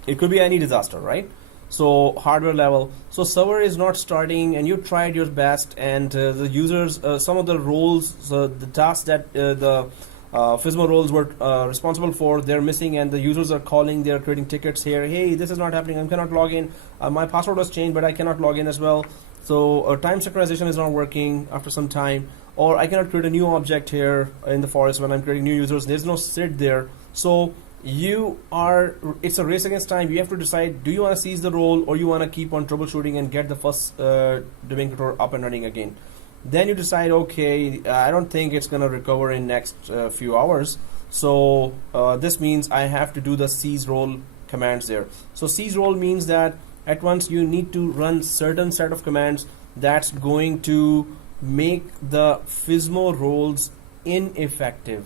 It could be any disaster, right? So hardware level. So server is not starting, and you tried your best, and the users, some of the roles, the tasks that the FSMO roles were responsible for, they're missing, and the users are calling, they're creating tickets here. Hey, this is not happening. I cannot log in. My password was changed, but I cannot log in as well. So time synchronization is not working after some time, or I cannot create a new object here in the forest when I'm creating new users. There's no SID there. So it's a race against time. You have to decide, do you want to seize the role, or you want to keep on troubleshooting and get the first domain controller up and running again. Then you decide, okay, I don't think it's gonna recover in next few hours. So this means I have to do the seize role commands there. So seize role means that at once you need to run certain set of commands that's going to make the FSMO roles ineffective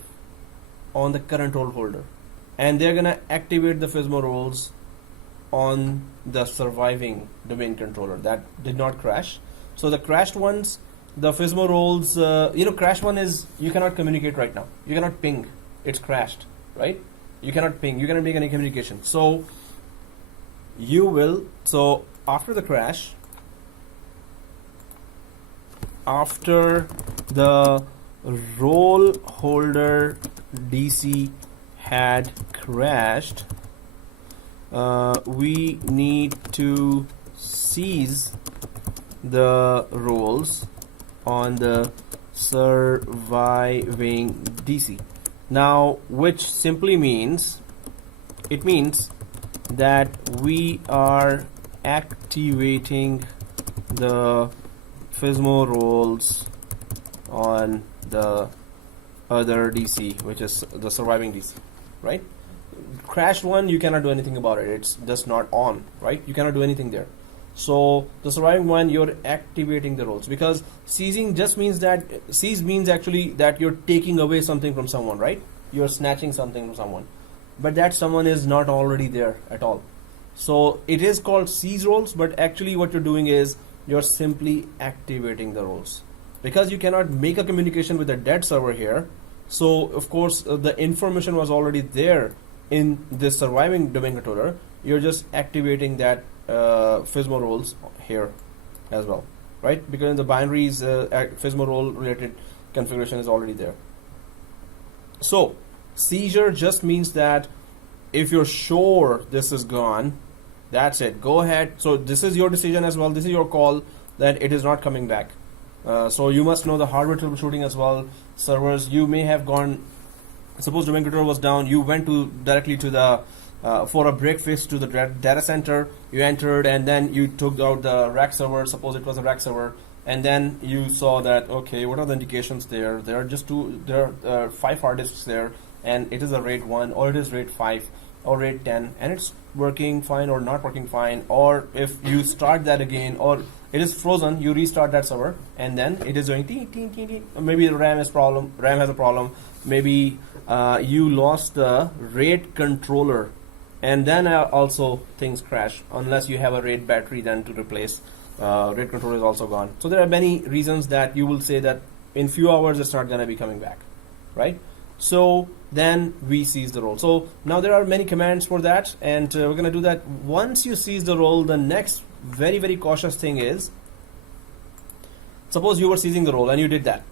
on the current role holder, and they're gonna activate the FSMO roles on the surviving domain controller that did not crash. So the crashed ones, the FSMO roles, crash one is you cannot communicate right now. You cannot ping. It's crashed, right? You cannot ping. You cannot make any communication. So you will. So after the crash, after the role holder DC had crashed, we need to seize the roles on the surviving DC. Now, which simply means, it means that we are activating the FSMO roles on the other DC, which is the surviving DC, right? Crashed one, you cannot do anything about it. It's just not on, right? You cannot do anything there. So the surviving one, you're activating the roles, because seizing just means that seize means actually that you're taking away something from someone, right? You're snatching something from someone, but that someone is not already there at all. So it is called seize roles, but actually what you're doing is you're simply activating the roles, because you cannot make a communication with a dead server here. So of course the information was already there in this surviving domain controller. You're just activating that FSMO roles here as well, right? Because in the binaries, FSMO role related configuration is already there. So seizure just means that if you're sure this is gone, that's it. Go ahead. So this is your decision as well. This is your call that it is not coming back. So you must know the hardware troubleshooting as well. Servers, you may have gone. Suppose domain controller was down. You went directly to the for a break fix to the data center. You entered and then you took out the rack server. Suppose it was a rack server, and then you saw that, okay, what are the indications there? There are 5 hard disks there, and it is a RAID 1 or it is RAID 5 or RAID 10, and it's working fine or not working fine. Or if you start that again, or it is frozen, you restart that server, and then it is doing ting, ting, ting, ting. Maybe the RAM has a problem. Maybe you lost the RAID controller, and then also things crash unless you have a RAID battery then to replace. RAID controller is also gone. So there are many reasons that you will say that in few hours it's not going to be coming back, right? So then we seize the role. So now there are many commands for that, and we're going to do that. Once you seize the role, the next very, very cautious thing is, suppose you were seizing the role and you did that,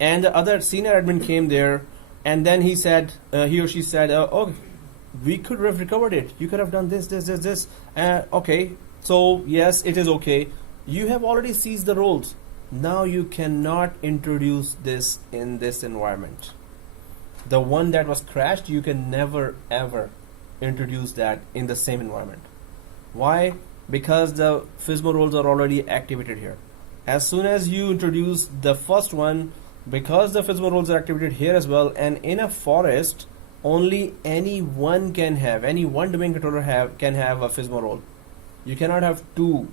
and the other senior admin came there, and then he said, he or she said, oh, we could have recovered it. You could have done this. Okay, so yes, it is okay. You have already seized the roles. Now you cannot introduce this in this environment. The one that was crashed, you can never ever introduce that in the same environment. Why? Because the FSMO roles are already activated here. As soon as you introduce the first one, because the FSMO roles are activated here as well, and in a forest, only any one domain controller can have a FSMO role. You cannot have two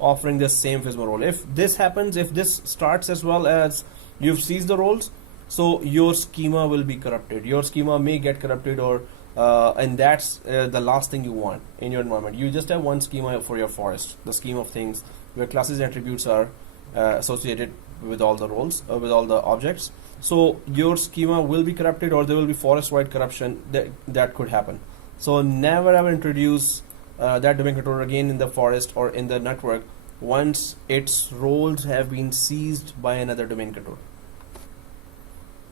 offering the same FSMO role. If this happens, if this starts as well as you've seized the roles, so your schema will be corrupted. Your schema may get corrupted, or and that's the last thing you want in your environment. You just have one schema for your forest, the scheme of things where classes and attributes are associated with all the roles, with all the objects. So your schema will be corrupted, or there will be forest-wide corruption that could happen. So never ever introduce that domain controller again in the forest or in the network once its roles have been seized by another domain controller.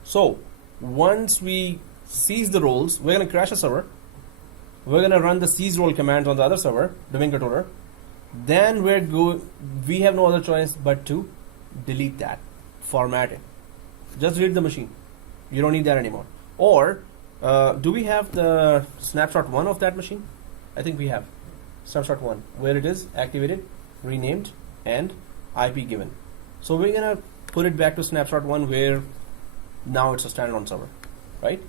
So once we seize the roles, we're going to crash a server. We're going to run the seize role command on the other server, domain controller. Then we have no other choice but to delete that, format it. Just delete the machine. You don't need that anymore. Or do we have the snapshot 1 of that machine? I think we have snapshot 1, where it is activated, renamed, and IP given. So we're gonna put it back to snapshot 1 where now it's a standalone server, right?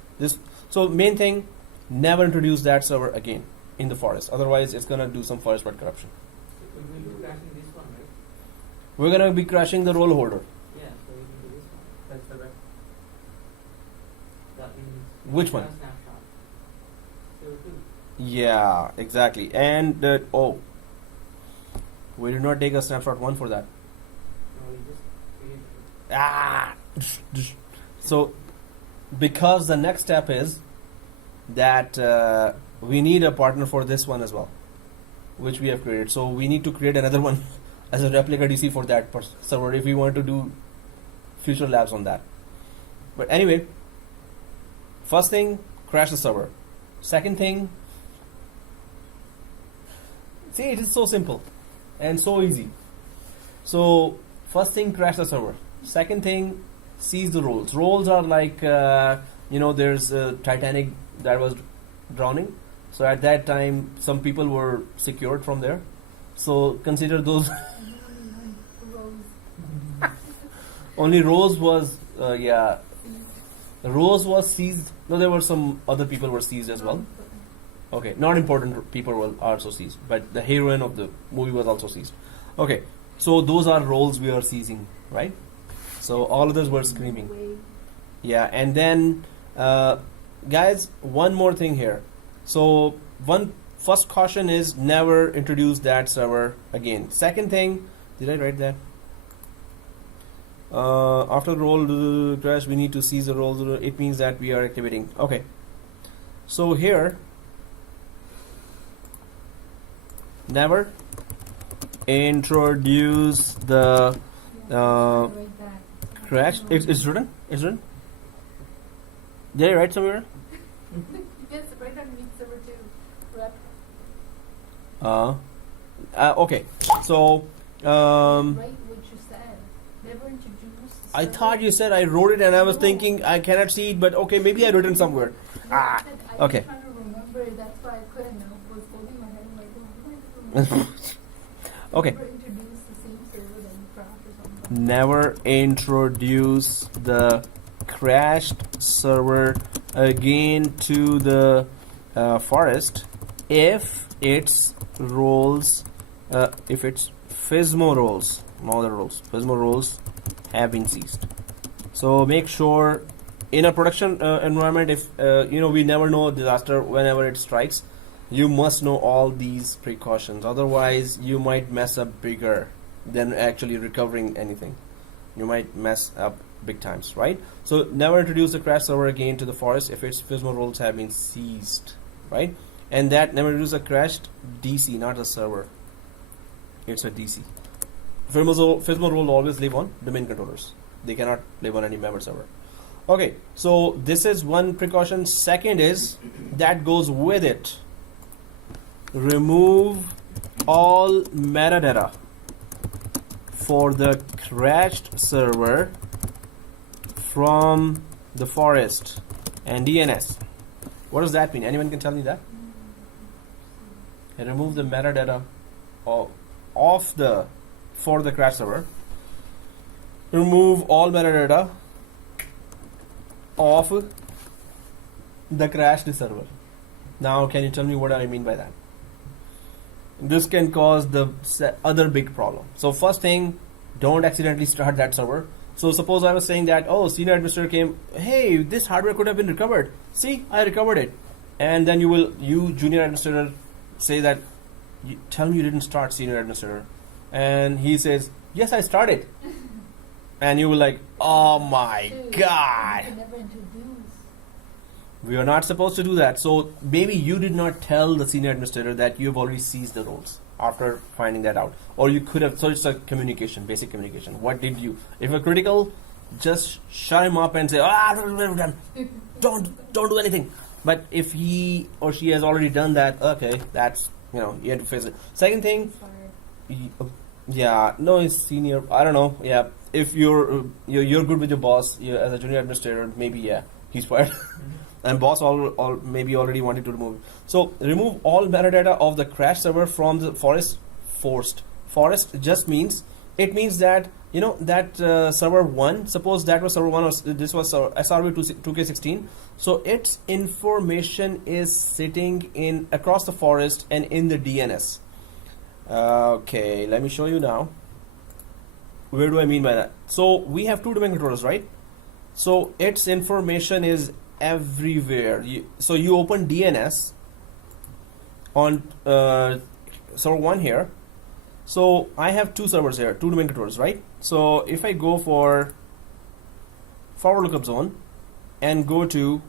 So main thing, never introduce that server again in the forest. Otherwise, it's gonna do some forest-wide corruption. So we will be crashing this one, right? We're gonna be crashing the role holder. Yeah, so we can do this one. That's the best. Which one? Snapshot. So two. Yeah, exactly. And we did not take a snapshot 1 for that. No, we just created it. Ah. So because the next step is that we need a partner for this one as well, which we have created. So we need to create another one as a replica DC for that server if we want to do future labs on that. But anyway, first thing, crash the server. Second thing, see, it is so simple and so easy. So first thing, crash the server. Second thing, seize the roles. Roles are like, there's Titanic that was drowning. So at that time, some people were secured from there. So consider those. Only Rose was, Rose was seized. No, there were some other people were seized as well. Okay, not important people were also seized, but the heroine of the movie was also seized. Okay, so those are roles we are seizing, right? So all others were screaming. Yeah, and then, guys, one more thing here. So first caution is never introduce that server again. Second thing, did I write that? After the role crash, we need to seize the role. It means that we are activating. Okay. So here, never introduce the crash. It's written. It's written. Did I write somewhere? Yes, right underneath server 2. Rep. Okay. So Right, what you said. Never introduce. I thought you said I wrote it, and I was thinking I cannot see it, but okay, maybe I written somewhere. I okay. was trying to remember it. That's why I couldn't. I was holding my head like, oh, Okay. Never introduce the same server that you crashed or something. Never introduce the crashed server again to the forest if its roles, if its FSMO roles, no other roles, FSMO roles have been seized. So make sure in a production environment, if we never know disaster whenever it strikes, you must know all these precautions. Otherwise, you might mess up bigger than actually recovering anything. You might mess up big times, right? So never introduce the crash server again to the forest if its FSMO roles have been seized, right? And that never introduce a crashed DC, not a server. It's a DC. FSMO role always live on domain controllers. They cannot live on any member server. Okay, so this is one precaution. Second is, that goes with it, remove all metadata for the crashed server from the forest and DNS. What does that mean? Anyone can tell me that? And remove the metadata for the crash server. Remove all metadata of the crashed server. Now, can you tell me what I mean by that? This can cause the other big problem. So first thing, don't accidentally start that server. So suppose I was saying that, senior administrator came, hey, this hardware could have been recovered. See, I recovered it. And then you junior administrator, say that, tell me you didn't start, senior administrator. And he says, yes, I started. And you will like, oh my God. You can never introduce. We are not supposed to do that. So maybe you did not tell the senior administrator that you have already seized the roles after finding that out. Or you could have, so it's a communication, basic communication. What did you, if you're critical, just shut him up and say, don't do anything. But if he or she has already done that, okay, that's, you have to face it. Second thing, it's senior, I don't know, if you're good with your boss, as a junior administrator, maybe, he's fired. And boss maybe already wanted to remove it. So remove all metadata of the crash server from the forest. Forest just means it means that that server 1, suppose that was server 1 or this was SRV 2K16, so its information is sitting in across the forest and in the DNS. Okay, let me show you now. Where do I mean by that? So we have two domain controllers, right? So its information is everywhere. So you open DNS on server 1 here. So I have two servers here, two domain controllers, right? So if I go for forward lookup zone and go to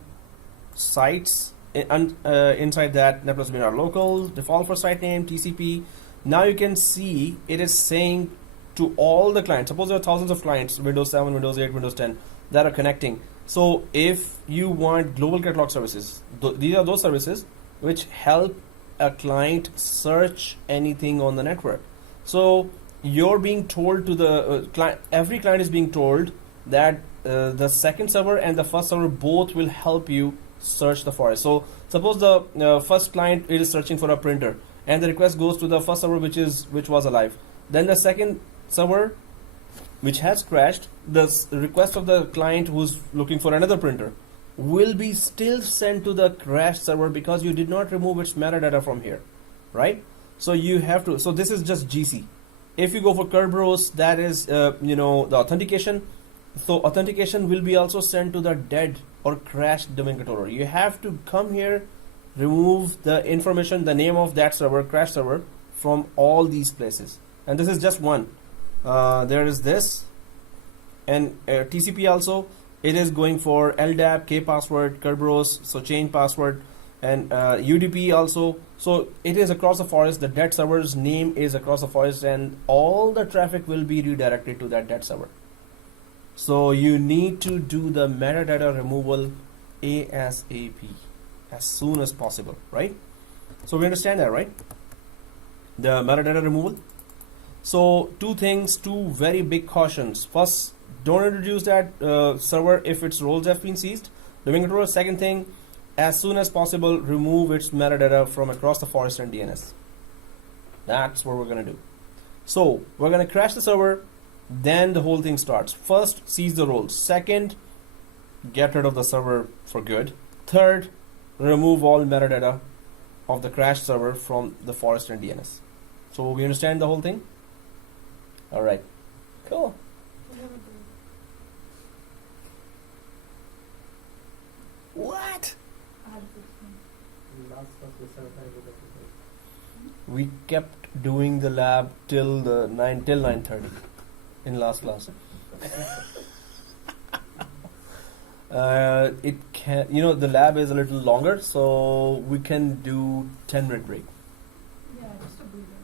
sites inside that net+domain local, default for site name, TCP, now you can see it is saying to all the clients, suppose there are thousands of clients, Windows 7, Windows 8, Windows 10, that are connecting. So if you want global catalog services, these are those services which help a client search anything on the network. So you're being told to the client, every client is being told that the second server and the first server both will help you search the forest. So suppose the first client is searching for a printer and the request goes to the first server which was alive. Then the second server which has crashed, the request of the client who's looking for another printer will be still sent to the crash server because you did not remove its metadata from here, right? So you have to, so this is just GC. If you go for Kerberos, that is the authentication. So authentication will be also sent to the dead or crashed domain controller. You have to come here, remove the information, the name of that server, crash server, from all these places. And this is just one. There is this, and TCP also. It is going for LDAP, K password, Kerberos, so change password, and UDP also. So it is across the forest. The dead server's name is across the forest, and all the traffic will be redirected to that dead server. So you need to do the metadata removal ASAP, as soon as possible, right? So we understand that, right? The metadata removal. So two things, two very big cautions. First, don't introduce that server if its roles have been seized. Domain controller. Second thing, as soon as possible, remove its metadata from across the forest and DNS. That's what we're going to do. So we're going to crash the server, then the whole thing starts. First, seize the roles. Second, get rid of the server for good. Third, remove all metadata of the crash server from the forest and DNS. So we understand the whole thing? All right. Cool. What? We kept doing the lab till 9:30 in last class. It can, the lab is a little longer, so we can do 10-minute break. Yeah, just a breather.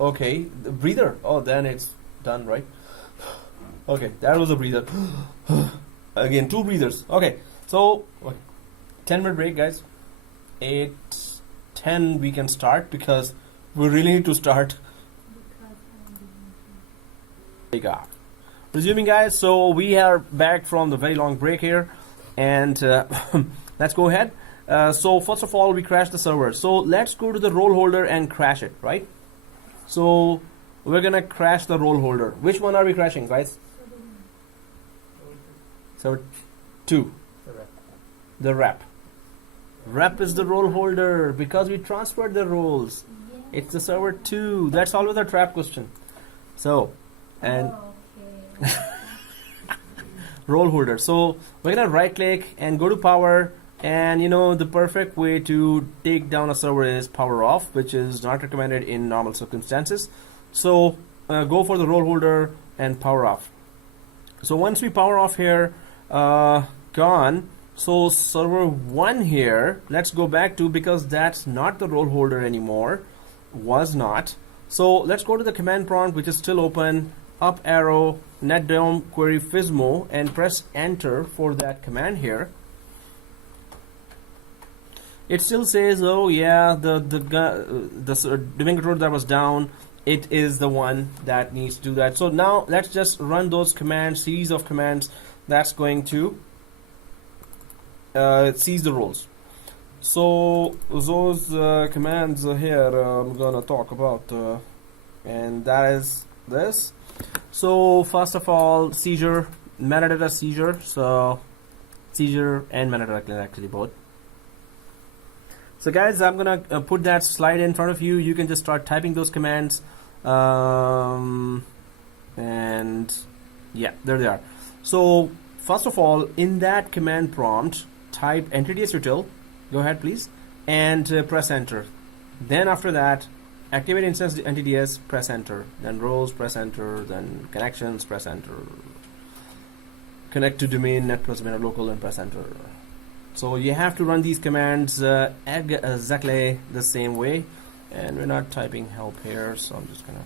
Okay, the breather. Oh, then it's done, right? Okay, that was a breather. Again, two breathers. Okay, so 10-minute break, guys. 8:10 we can start because we really need to start. Resuming, guys. So we are back from the very long break here, and let's go ahead. So first of all, we crashed the server. So let's go to the role holder and crash it, right? So we're gonna crash the role holder. Which one are we crashing, guys? Server 2. The rep. Rep is the role holder because we transferred the roles. Yeah. It's the server 2. That's always a trap question. So, and Okay. role holder. So we're gonna right click and go to power, and the perfect way to take down a server is power off, which is not recommended in normal circumstances. So go for the role holder and power off. So once we power off here, gone. So server 1 here, let's go back to, because that's not the role holder anymore, was not. So let's go to the command prompt, which is still open, up arrow, netdom query FSMO, and press enter for that command here. It still says, oh yeah, the domain controller that was down, it is the one that needs to do that. So now let's just run those commands, series of commands that's going to seize the roles. So those commands here I'm gonna talk about, and that is this. So first of all, seizure, metadata seizure. So seizure and metadata actually both. So guys, I'm gonna put that slide in front of you. You can just start typing those commands, and yeah, there they are. So first of all, in that command prompt, type entitysutil. Go ahead, please, and press enter. Then after that, activate instance entities, press enter. Then roles, press enter. Then connections, press enter. Connect to domain, net plus domain or local, and press enter. So you have to run these commands exactly the same way. And we're not typing help here, so I'm just gonna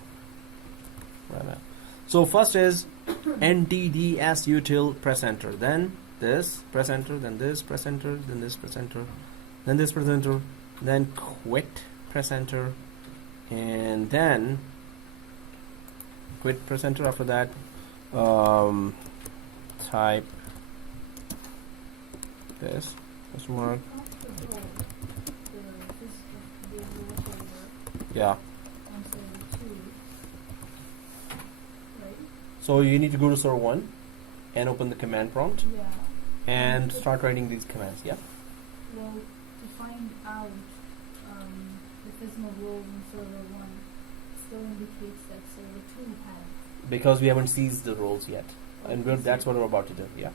run it. So first is ntdsutil, press enter. Then this, press enter. Then this, press enter. Then this, press enter. Then this, press enter. Then quit, press enter. And then quit, press enter. After that, type this question mark. Yeah. So you need to go to server 1 and open the command prompt Yeah. and start writing these commands. Yeah. Well, to find out the FSMO roles in server 1 still indicates that server 2 has. Because we haven't seized the roles yet, and that's what we're about to do. Yeah.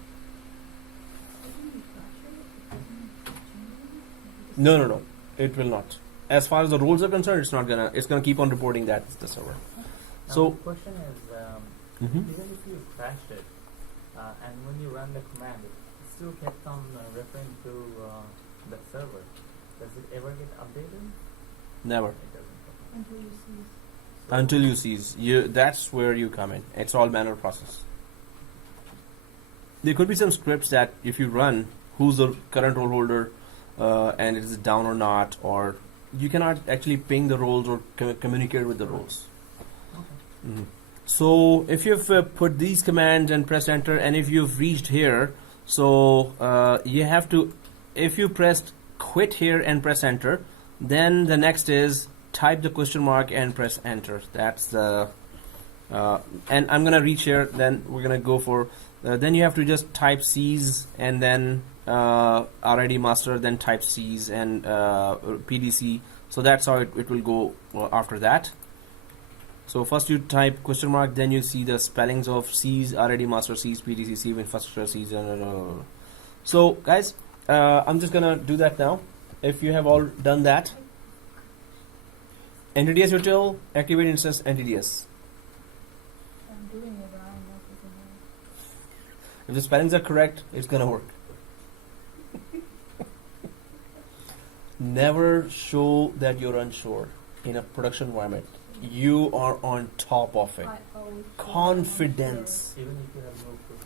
No. It will not. As far as the roles are concerned, it's not gonna. It's gonna keep on reporting that it's the server. Now So- the question is, Mhm. even if you crashed it, and when you run the command, it still kept on referring to the server. Does it ever get updated? Never. It doesn't. Until you see. Until you seize. That's where you come in. It's all manual process. There could be some scripts that if you run, who's the current role holder, and it is down or not, or you cannot actually ping the roles or communicate with the roles. Okay. Mhm. So if you've put these commands and press enter, and if you've reached here, so you have to, if you pressed quit here and press enter, then the next is type the question mark and press enter. That's the and I'm gonna reach here, then we're gonna go for then you have to just type C's and then RID master, then type C's and PDC. So that's how it will go after that. So first you type question mark, then you see the spellings of C's, RID master, C's, PDC, C infrastructure, C's. So guys, I'm just gonna do that now. If you have all done that, entities util, activate instance entities. I'm doing it, but I'm not looking at it. If the spellings are correct, it's gonna work. Never show that you're unsure in a production environment. You are on top of it. I always Confidence. Even if you have no clue.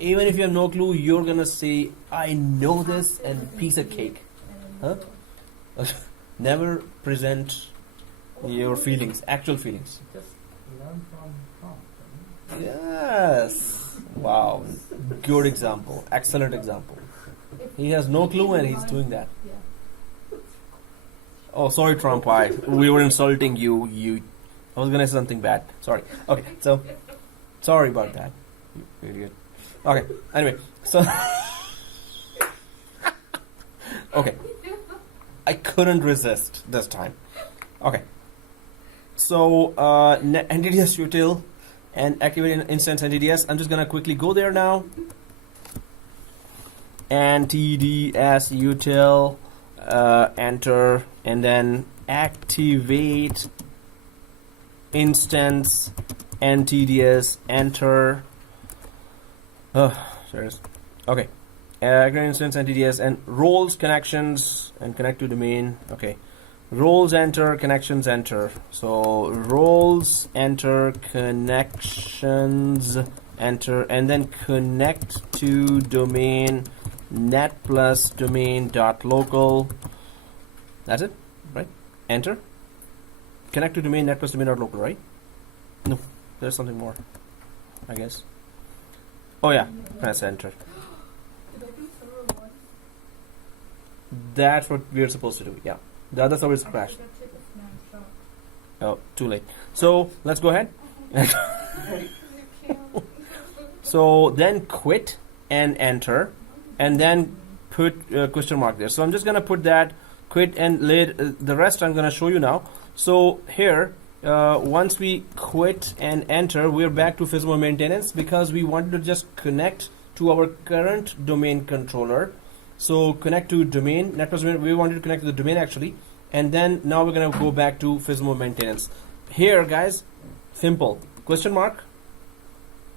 Even if you have no clue, you're gonna say, I know this, and piece of cake. Huh? Never present your feelings, actual feelings. Just learn from prompt. Yes. Wow. Good example. Excellent example. He has no clue and he's doing that. Yeah. Oh, sorry, Trump. We were insulting you. I was gonna say something bad. Sorry. Okay, so sorry about that. You idiot. Okay. Anyway, so okay, I couldn't resist this time. Okay. So entities util and activate instance entities. I'm just gonna quickly go there now. NTDS util. Enter, and then activate instance ntds, enter. Serious. Okay. Activate instance ntds and roles, connections, and connect to domain. Okay. Roles enter, connections enter. So roles enter, connections enter, and then connect to domain net plus domain dot local. That's it, right? Enter. Connect to domain net plus domain dot local, right? No, there's something more, I guess. Oh yeah, press enter. Did I do server 1? That's what we're supposed to do. Yeah, the other server is crashed. I forgot to take a snapshot. Oh, too late. So let's go ahead. So then quit and enter, and then put question mark there. So I'm just gonna put that quit and the rest I'm gonna show you now. So here, once we quit and enter, we're back to FSMO maintenance because we wanted to just connect to our current domain controller. So connect to domain, network domain, we wanted to connect to the domain actually, and then now we're gonna go back to FSMO maintenance. Here guys, simple, question mark,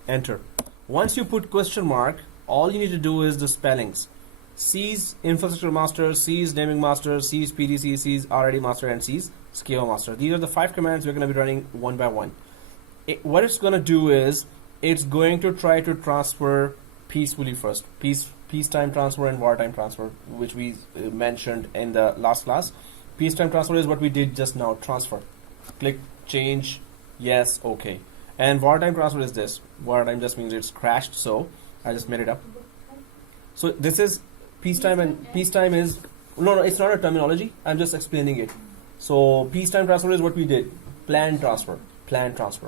enter. Once you put question mark, all you need to do is the spellings. Seize infrastructure master, seize naming master, seize PDC, seize RID master, and seize Schema master. These are the 5 commands we're going to be running one by one. What it's going to do is it's going to try to transfer peacefully first. Peacetime transfer and wartime transfer, which we mentioned in the last class. Peacetime transfer is what we did just now, transfer. Click change, yes, okay. And wartime transfer is this. Wartime just means it's crashed, so I just made it up. So this is peacetime, and peacetime is no, it's not a terminology. I'm just explaining it. So peacetime transfer is what we did. Planned transfer,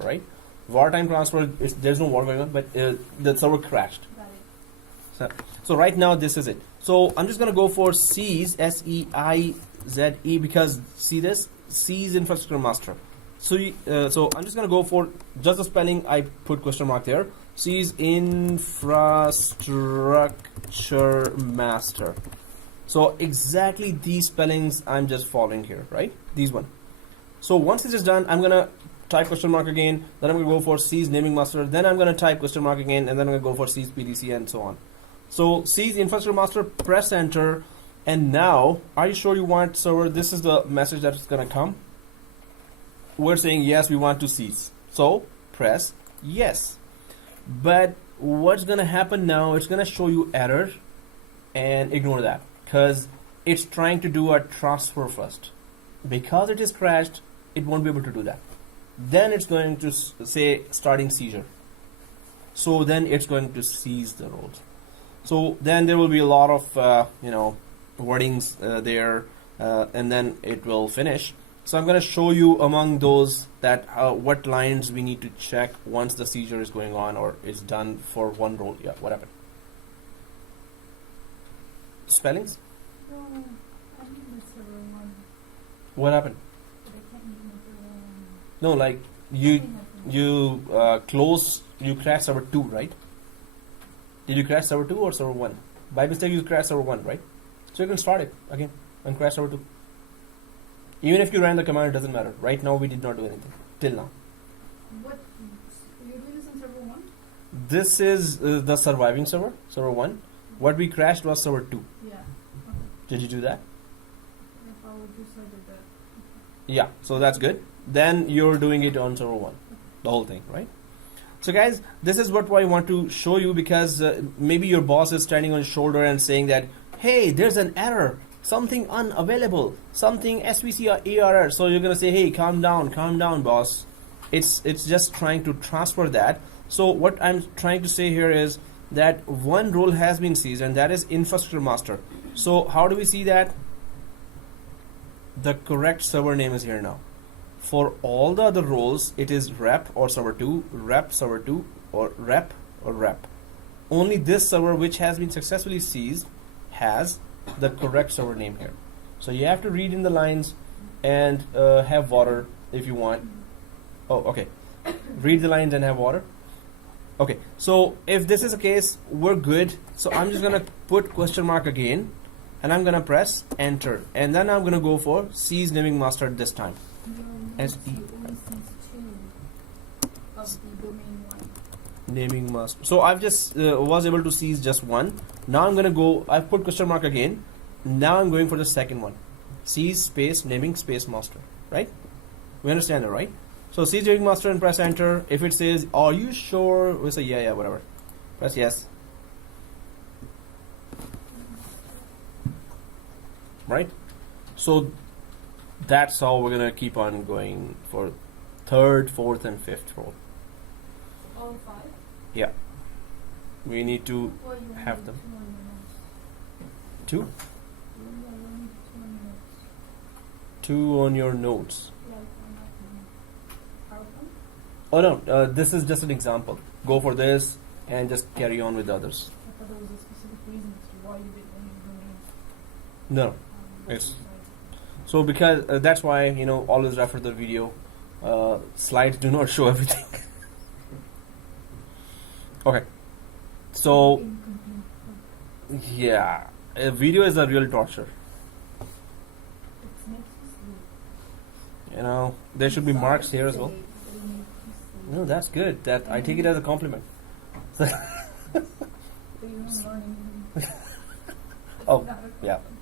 right? Wartime transfer, there's no war going on, but the server crashed. So right now this is it. So I'm just gonna go for seize, S-E-I-Z-E, because see this, seize infrastructure master. So I'm just gonna go for just the spelling. I put question mark there. Seize infrastructure master. So exactly these spellings I'm just following here, right? These one. So once this is done, I'm gonna type question mark again. Then I'm gonna go for seize naming master. Then I'm gonna type question mark again, and then I'm gonna go for seize PDC and so on. So seize infrastructure master. Press enter. And now, are you sure you want server? This is the message that's gonna come. We're saying yes, we want to seize. So press yes. But what's gonna happen now? It's gonna show you error, and ignore that because it's trying to do a transfer first. Because it is crashed, it won't be able to do that. Then it's going to say starting seizure. So then it's going to seize the roles. So then there will be a lot of wordings there, and then it will finish. So I'm going to show you among those that what lines we need to check once the seizure is going on or is done for one role. Yeah, what happened? Spellings? No, I need the server one. What happened? But I can't remember. No, like you crashed server 2, right? Did you crash server 2 or server 1? By mistake you crashed server 1, right? So you can start it again and crash server 2. Even if you ran the command, it doesn't matter. Right now we did not do anything till now. What? You're doing this on server 1? This is the surviving server, server 1. What we crashed was server 2. Yeah. Okay. Did you do that? If I would just did that. Yeah, so that's good. Then you're doing it on server 1, the whole thing, right? So guys, this is what I want to show you because maybe your boss is standing on your shoulder and saying that, hey, there's an error, something unavailable, something SVC or error. So you're gonna say, hey, calm down, boss. It's just trying to transfer that. So what I'm trying to say here is that one role has been seized, and that is infrastructure master. So how do we see that? The correct server name is here now. For all the other roles, it is rep or server 2, rep server 2, or rep or rep. Only this server which has been successfully seized has the correct server name here. So you have to read in the lines and have water if you want. Oh, okay. Read the lines and have water. Okay, so if this is the case, we're good. So I'm just gonna put question mark again, and I'm gonna press enter, and then I'm gonna go for seize naming master this time. S-E. Only sees 2 of the domain 1. Naming master. So I've just was able to seize just one. Now I'm gonna go. I've put question mark again. Now I'm going for the second one. Seize space naming space master. Right? We understand it, right? So seize naming master and press enter. If it says, "Are you sure?" we say, "Yeah, whatever." Press yes. Right? So that's how we're gonna keep on going for 3rd, 4th, and 5th role. All 5? Yeah. We need to Or you have only them. 2 on your 2? notes? You only 2 on your notes. 2 on your notes. Like on PowerPoint? Oh no, this is just an example. Go for this and just carry on with the others. I thought there was a specific reason as to why you did when you were doing No, it's so because that's why always refer the video. Slides do not show everything. Okay, so yeah, a video is a real torture. It's makes you sleep. There should be Sorry marks to here as say, well. but it makes you sleep. No, that's good. That I take it as a compliment. But you don't learn anything. Oh, It's not a yeah. problem.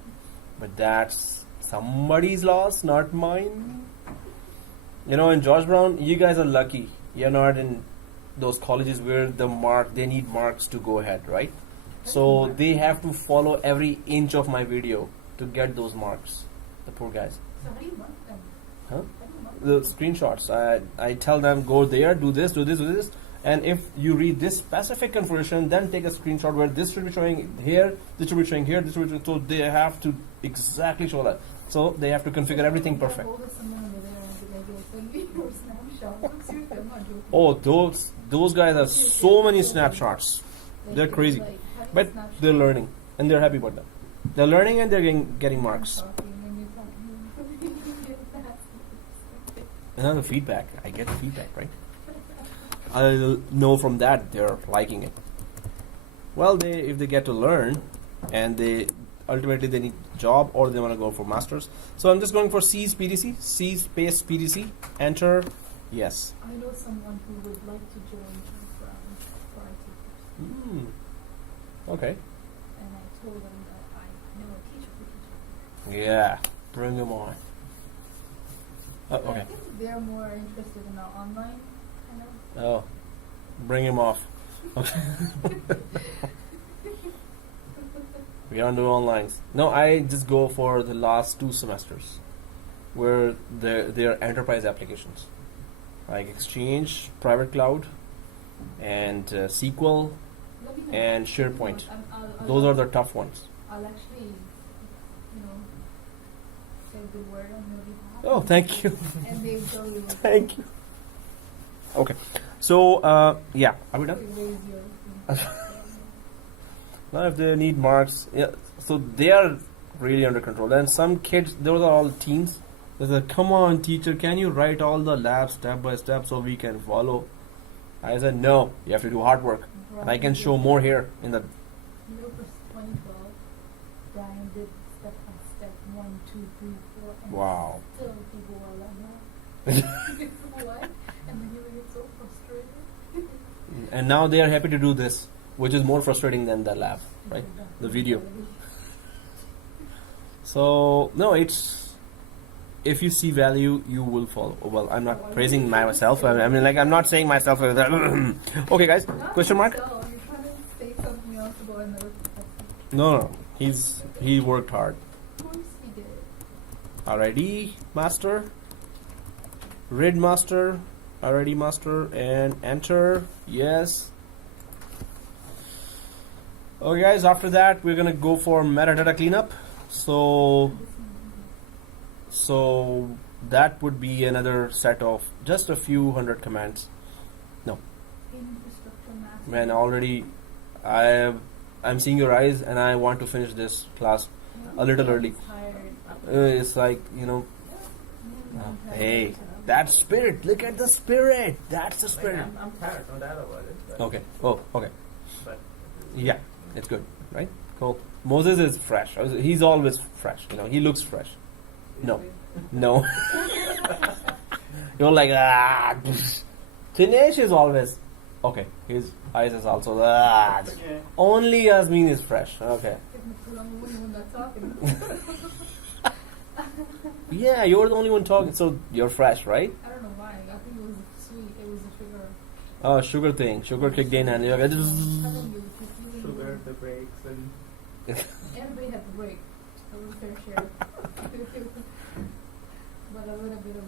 But that's somebody's loss, not mine. In George Brown, you guys are lucky. You're not in those colleges where they need marks to go ahead, right? So they have to follow every inch of my video to get those marks. The poor guys. So how do you mark them? Huh? How do you mark The them? screenshots. I tell them go there, do this, do this, do this. And if you read this specific configuration, then take a screenshot where this should be showing here, this should be showing here, this should be showing. So they have to exactly show that. So they have to configure everything perfect. Hold it somewhere over there and be like, "Yo, send me your snapshot." Seriously, I'm not joking. Oh, those guys have so many snapshots. Like, They're it's crazy. like, how do you But snapshot? they're learning and they're happy about that. They're learning and they're getting marks. I'm talking when you're talking. You get that. Another feedback. I get feedback, right? I'll know from that they're liking it. Well, if they get to learn, and they ultimately they need a job or they want to go for masters. So I'm just going for C's PDC, C space PDC. Enter. Yes. I know someone who would like to join for IT course, Okay. and I told them that I know a teacher who can join. Yeah. Bring them on. But I Okay. think they're more interested in the online kind of. Oh, bring him off. Okay. We don't do online. No, I just go for the last 2 semesters, where they're enterprise applications, like Exchange, Private Cloud, and SQL, Let me know. and Let me know. SharePoint. I'll Those are the tough ones. I'll actually, say a good word on your behalf. Oh, thank you. And they will tell you. Thank you. Okay, so yeah, are we done? Raise your. Now, if they need marks, yeah, so they are really under control. And some kids, those are all teens. They said, "Come on, teacher, can you write all the labs step by step so we can follow?" I said, "No, you have to do hard work." And I can show more here in the. For 2012, Brian did step by step 1, 2, 3, 4, and Wow. still people are like, "No." What? And then you would get so frustrated. And now they are happy to do this, which is more frustrating than the lab, right? The video. So no, it's if you see value, you will follow. Well, I'm not praising myself. I mean, like I'm not saying myself. Okay, guys. Not Question mark? yourself, you're trying to say something else about another professor. No. He worked hard. Of course he did. Alrighty, master. Read master. Already master and enter. Yes. Okay, guys. After that, we're gonna go for metadata cleanup. So that would be another set of just a few hundred commands. Infrastructure master. Man, already I'm seeing your eyes, and I want to finish this class a little early. Tired. It's like hey, that spirit. Look at the spirit. That's the spirit. I'm tired, no doubt about it. But, Okay. Oh, okay. But Yeah, it's good, right? Cool. Moses is fresh. He's always fresh. He looks fresh. No. No. You're like Dinesh is always okay. His eyes is also okay. Only Yasmin is fresh. Okay. I'm the one that's talking. Yeah, you're the only one talking, so you're fresh, right? I don't know why. I think it was sweet. It was a sugar. Oh, sugar thing. Sugar kicked in, and you're like, I'm telling you, because you Sugar, the brakes, and everybody had to break. A little fair share. But a little bit of,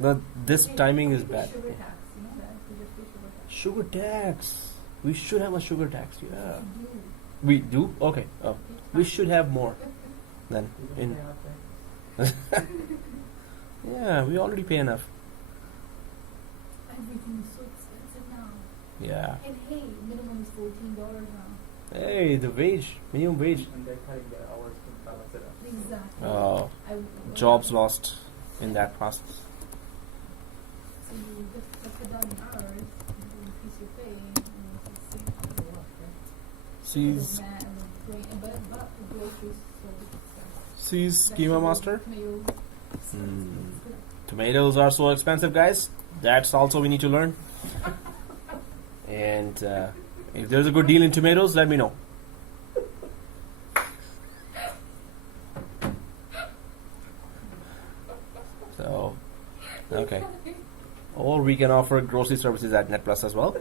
but this Hey, timing is we pay bad. Sugar tax, you know that? We just pay sugar tax. Sugar tax. We should have a sugar tax. Yeah. We do. We do? Okay. Oh, we should have more then. we don't In pay our tax. yeah, we already pay enough. Every Everything is so expensive now. Yeah. And hey, minimum is $14 now. Hey, the minimum wage. And they're cutting their hours to balance it out. Exactly. Oh, jobs lost in that process. So you just cut it down in hours, you increase your pay, and it's the same amount of work, right? Sees But the groceries so expensive. Sees Schema Master. Tomatoes. Tomatoes are so expensive, guys. That's also we need to learn. And if there's a good deal in tomatoes, let me know. So, okay. Or we can offer grocery services at NetPlus as well.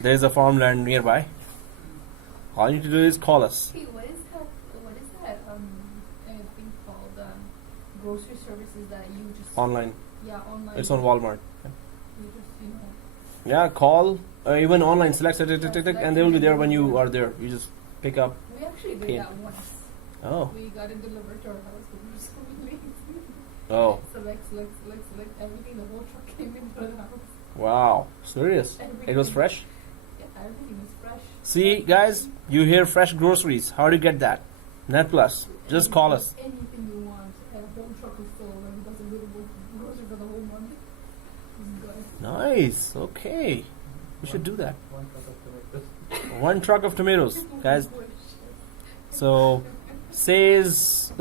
There's a farmland nearby. All you need to do is call us. Hey, what is that? Thing called grocery services that you just Online. Yeah, online. It's on Walmart. You just Yeah, call. Even online. Select it, and they will be there when you are there. You just pick up. We actually did Pin. that once. Oh. We got it delivered to our house, but we were so lazy. Oh. Select everything. The whole truck came into the house. Wow. Serious. Everything. It was fresh. Yeah, everything was fresh. See, guys, you hear fresh groceries. How do you get that? NetPlus. Just call us. Anything you want. A whole truck is full, and it doesn't really grocery for the whole month. It's good. Nice. Okay. We should do that. One cup of tomatoes. One truck of tomatoes, guys. So, sees.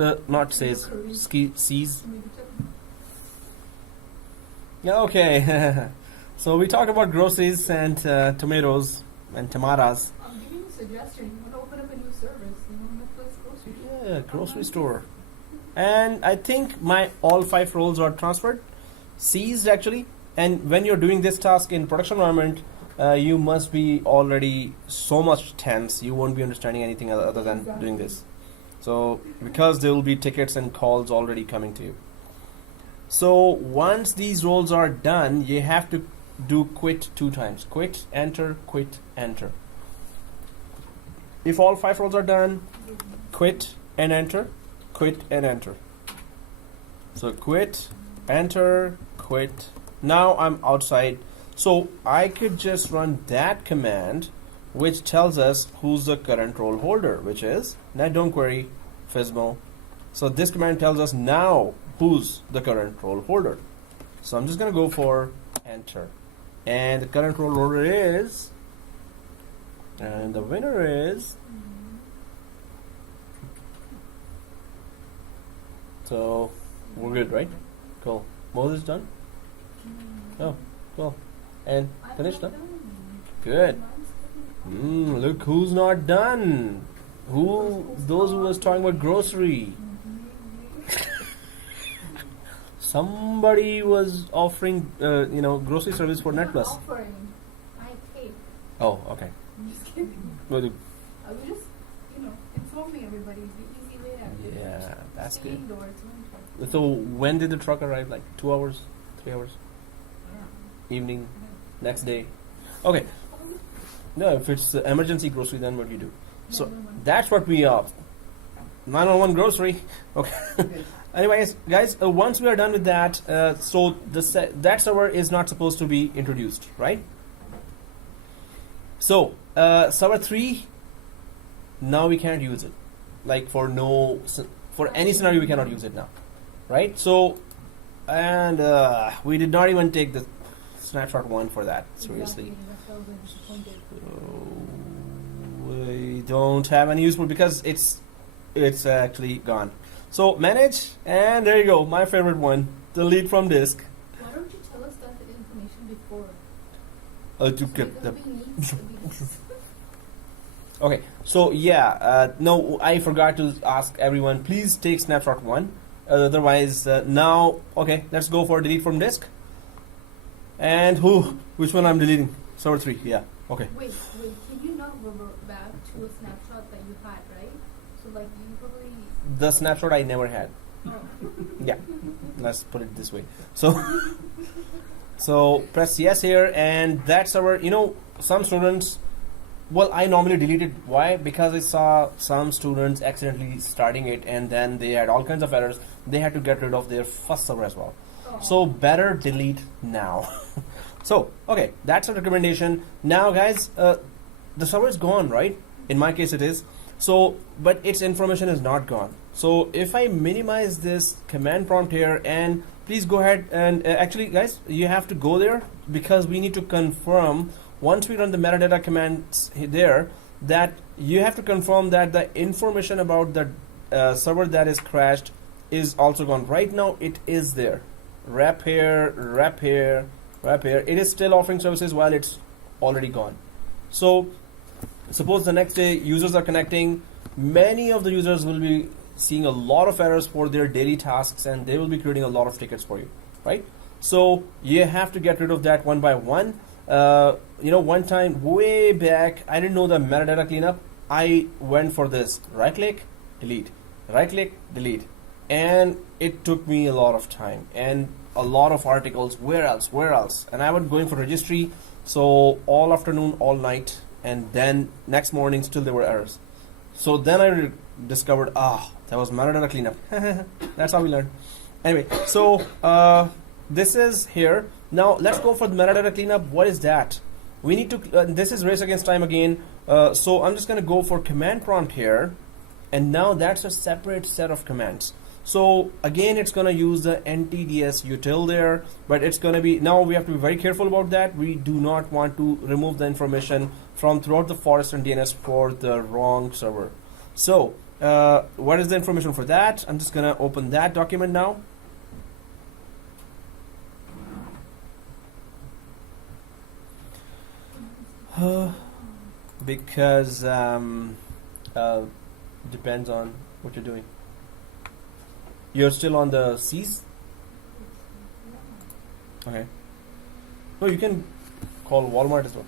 Yeah, okay. So we talked about groceries and tomatoes and tomatoes. I'm giving you a suggestion. You want to open up a new service. You want to place grocery. Yeah, grocery store. And I think my all 5 roles are transferred, seized actually. And when you're doing this task in production environment, you must be already so much tense. You won't be understanding anything other than doing this. So because there will be tickets and calls already coming to you. So once these roles are done, you have to do quit 2 times. Quit, enter, quit, enter. If all 5 roles are done, quit and enter, quit and enter. So quit, enter, quit. Now I'm outside. So I could just run that command which tells us who's the current role holder, which is don't query FSMO. So this command tells us now who's the current role holder. So I'm just going to go for enter. And the current role holder is, and the winner is, so we're good, right? Cool. Moses done? Oh, cool. And finished done? Good. Look who's not done. Those who was talking about grocery. Somebody was offering, grocery service for NetPlus. Offering. I paid. Oh, okay. I'm just kidding. Well, I was just, informing everybody. The easy way out. yeah, that's Stay good. indoors, winter. So when did the truck arrive? Like 2 hours, 3 hours, evening, next day. Okay. No, if it's emergency grocery, then what do you do? So that's what we are. 911 grocery. Okay. Anyways, guys, once we are done with that, so that server is not supposed to be introduced, right? So server 3, now we can't use it. Like for any scenario, we cannot use it now, right? So, and we did not even take the snapshot 1 for that. Seriously. Exactly. That's why I was disappointed. We don't have any useful because it's actually gone. So manage, and there you go, my favorite one, delete from disk. Why don't you tell us that information before? To get the the. okay. So yeah, no, I forgot to ask everyone. Please take snapshot 1. Otherwise, now okay, let's go for delete from disk. And which one I'm deleting? Server 3. Yeah. Okay. Wait, can you not revert back to a snapshot that you had, right? So like you probably. The snapshot I never had. Oh. Yeah, let's put it this way. So press yes here, and that server, some students Well, I normally delete it. Why? Because I saw some students accidentally starting it and then they had all kinds of errors. They had to get rid of their first server as well. Oh. So better delete now. So, okay, that's a recommendation. Now guys, the server is gone, right? In my case it is. So, but its information is not gone. So if I minimize this command prompt here, and please go ahead and actually guys, you have to go there because we need to confirm once we run the metadata commands there that you have to confirm that the information about the server that is crashed is also gone. Right now it is there. Rep here, rep here, rep here. It is still offering services while it's already gone. So suppose the next day users are connecting, many of the users will be seeing a lot of errors for their daily tasks and they will be creating a lot of tickets for you, right? So you have to get rid of that one by one. You know, one time way back, I didn't know the metadata cleanup. I went for this right click, delete, right click, delete, and it took me a lot of time and a lot of articles. Where else? And I was going for registry, so all afternoon, all night, and then next morning still there were errors. So then I discovered, that was metadata cleanup. That's how we learn. Anyway, so this is here. Now let's go for the metadata cleanup. What is that? We need to, this is race against time again. So I'm just going to go for command prompt here. And now that's a separate set of commands. So again, it's going to use the NTDS util there, but it's going to be, now we have to be very careful about that. We do not want to remove the information from throughout the forest and DNS for the wrong server. So what is the information for that? I'm just going to open that document now. Because depends on what you're doing. You're still on the C's? Okay. No, you can call Walmart as well.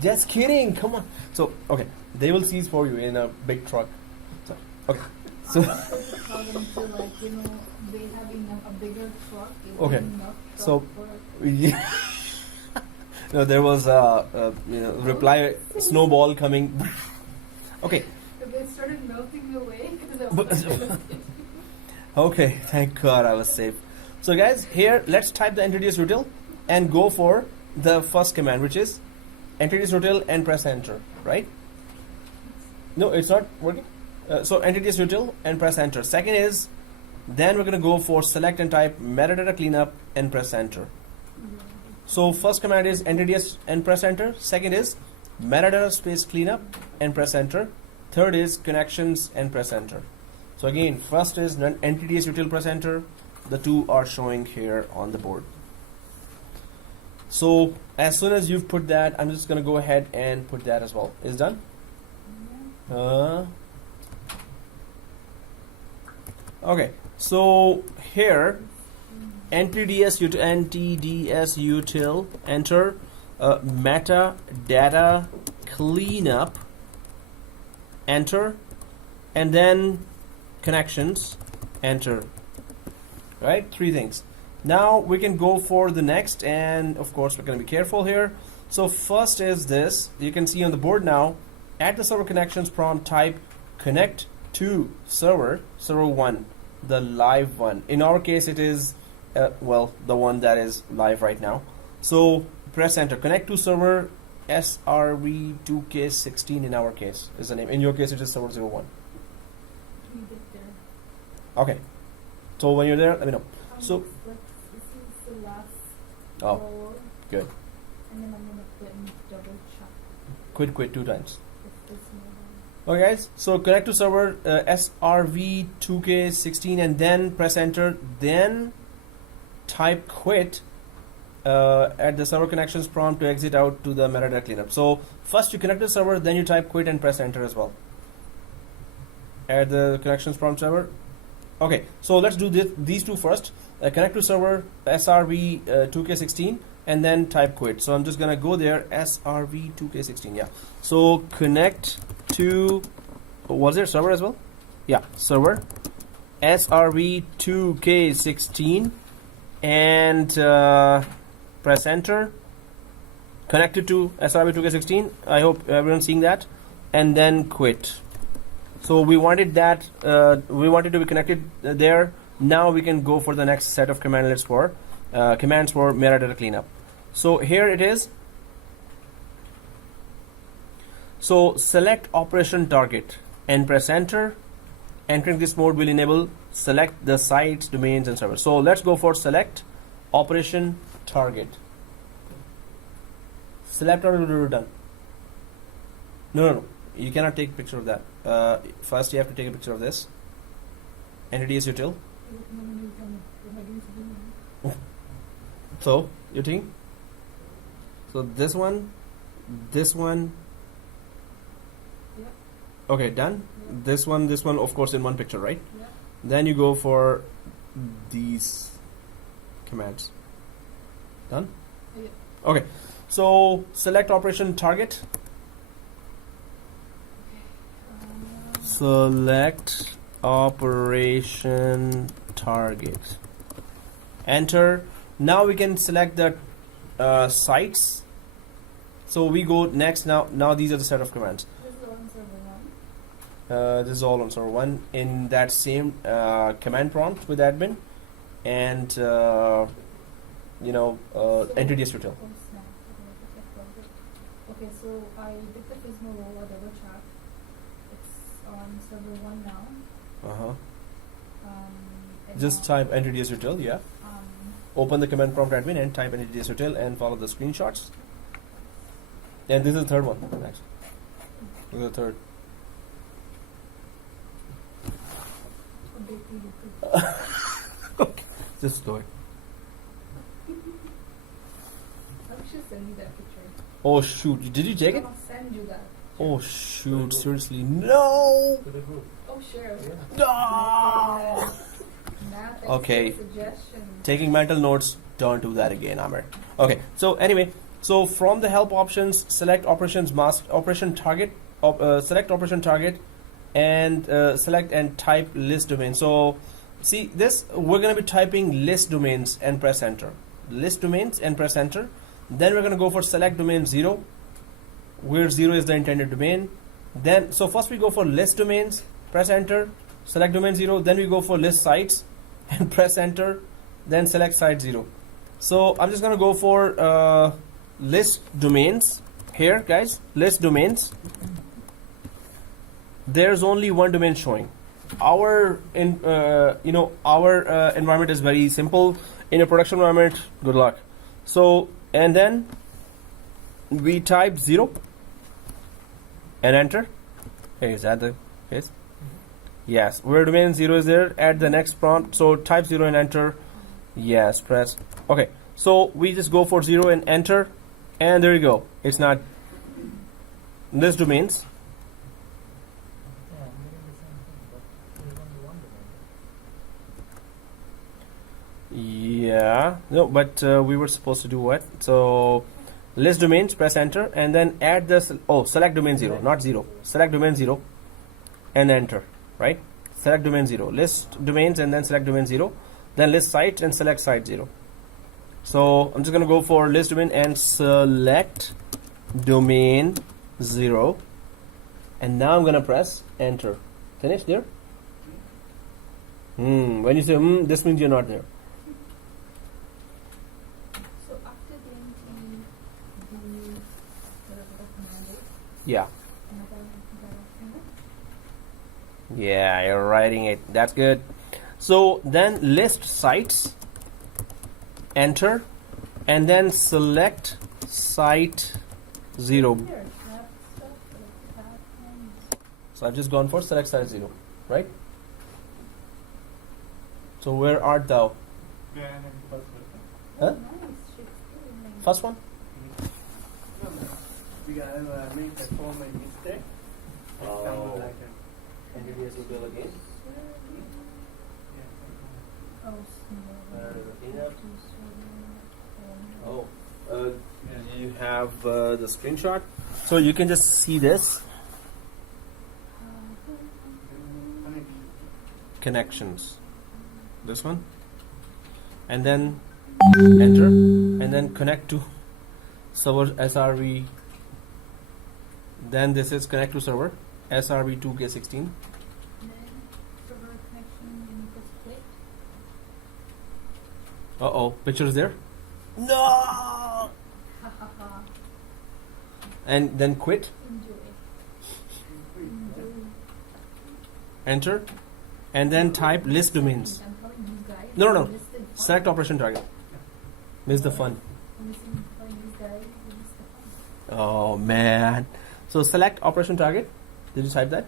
Just kidding, come on. So, okay, they will seize for you in a big truck. So, okay. So Tell them to, like, you know, they have enough, a bigger truck. Okay. Enough So, truck yeah. No, there was a reply snowball coming. Okay. They started melting away. Okay, thank God I was safe. So guys, here let's type the NTDS util and go for the first command, which is NTDS util and press enter, right? No, it's not working. So NTDS util and press enter. Second is, then we're going to go for select and type metadata cleanup and press enter. So first command is NTDS and press enter. Second is metadata space cleanup and press enter. Third is connections and press enter. So again, first is NTDS util, press enter. The two are showing here on the board. So as soon as you've put that, I'm just going to go ahead and put that as well. Is done? Okay, so here NTDS util, enter, metadata cleanup, enter, and then connections, enter. Right, three things. Now we can go for the next, and of course we're going to be careful here. So first is this, you can see on the board now, at the server connections prompt, type connect to server 1, the live one. In our case it is well, the one that is live right now. So press enter. Connect to server SRV2K16 in our case is the name. In your case it is server 01. We get there. Okay, so when you're there, let me know. So this is the last oh, roll, good. and then I'm gonna quit and double check Quit 2 times. if it's no. Okay guys, so connect to server SRV2K16 and then press enter, then type quit at the server connections prompt to exit out to the metadata cleanup. So first you connect to the server, then you type quit and press enter as well. At the connections prompt server. Okay, so let's do these two first. Connect to server SRV2K16 and then type quit. So I'm just gonna go there, SRV2K16, yeah. So connect to, was there server as well? Yeah, server SRV2K16 and press enter. connected to SRB 2K16. I hope everyone's seeing that. And then quit. So we wanted that, we wanted to be connected there. Now we can go for the next set of commands for metadata cleanup. So here it is. So select operation target and press enter. Entering this mode will enable select the sites, domains, and servers. So let's go for select operation target. Select or done. No. You cannot take a picture of that. First, you have to take a picture of this. Entity is util. So, you think? So this one. Yep. Okay, done. Yep. This one, of course, in one picture, right? Yep. Then you go for these commands. Done? Yep. Okay. So select operation target. Select operation target. Enter. Now we can select the sites. So we go next. Now these are the set of commands. This is all on server 1 in that same command prompt with admin and entity as util. Okay, so I did the FSMO role, I double check. It's on server 1 now. And Just now, type entity as util, yeah. Open the command prompt admin and type entity as util and follow the screenshots. And this is the third one. Next. This is the third. Okay. Just do it. I should send you that picture. Oh shoot! Did you check it? I'll send you that. Oh shoot! Seriously, no! To the group. Oh, sure. Yeah. No! Math Okay. suggestions. Taking mental notes. Don't do that again, Amir. Okay. So anyway, so from the help options, select operations mask operation target. Select operation target, and select and type list domain. So see this, we're gonna be typing list domains and press enter. List domains and press enter. Then we're gonna go for select domain 0, where 0 is the intended domain. Then so first we go for list domains, press enter, select domain 0. Then we go for list sites and press enter. Then select site 0. So I'm just gonna go for list domains here, guys. List domains. There's only one domain showing. Our environment is very simple. In a production environment, good luck. So and then we type 0 and enter. Hey, is that the case? Yes, where domain 0 is there at the next prompt. So type 0 and enter. Yes, press. Okay, so we just go for 0 and enter, and there you go. It's not list domains. Yeah, I'm getting the same thing, but there's only one domain. Yeah, no, but we were supposed to do what? So list domains, press enter, and then add the select domain 0, not 0. Select domain 0 and enter, right? Select domain 0, list domains, and then select domain 0, then list site and select site 0. So I'm just gonna go for list domain and select domain 0, and now I'm gonna press enter. Finish there? When you say this means you're not there. So after Day19, do whatever command is, Yeah. and Yeah, you're writing it. That's good. So then list sites, enter, and then select site 0. here, that stuff, that one. So I've just gone for select site 0, right? So where art thou? Yeah, and then first Huh? Nice, Shakespeare. First one? we have made a formal mistake. Example like that. Entity as util again. Oh, small. Oh, you have the screenshot, so you can just see this connections. This one, and then enter, and then connect to. server SRV, then this is connect to server SRV2K16. Then server connection and you press quit. Uh-oh, picture is there. No! Ha ha ha. And then quit, Enjoy. Enjoy. enter, and then type list domains. I'm telling you guys. No, no, no. Listed fun. Select operation target. Miss the fun. Missing fun, you guys. You missed the fun. Oh man. So select operation target. Did you type that?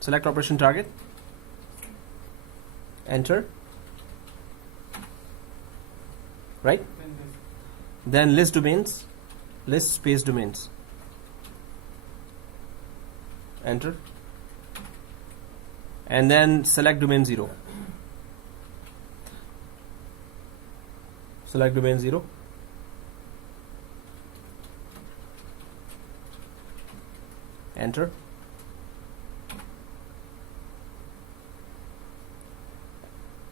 Select operation target. Enter. Right? Then list domains. List space domains. Enter. And then select domain 0. Select domain 0. Enter.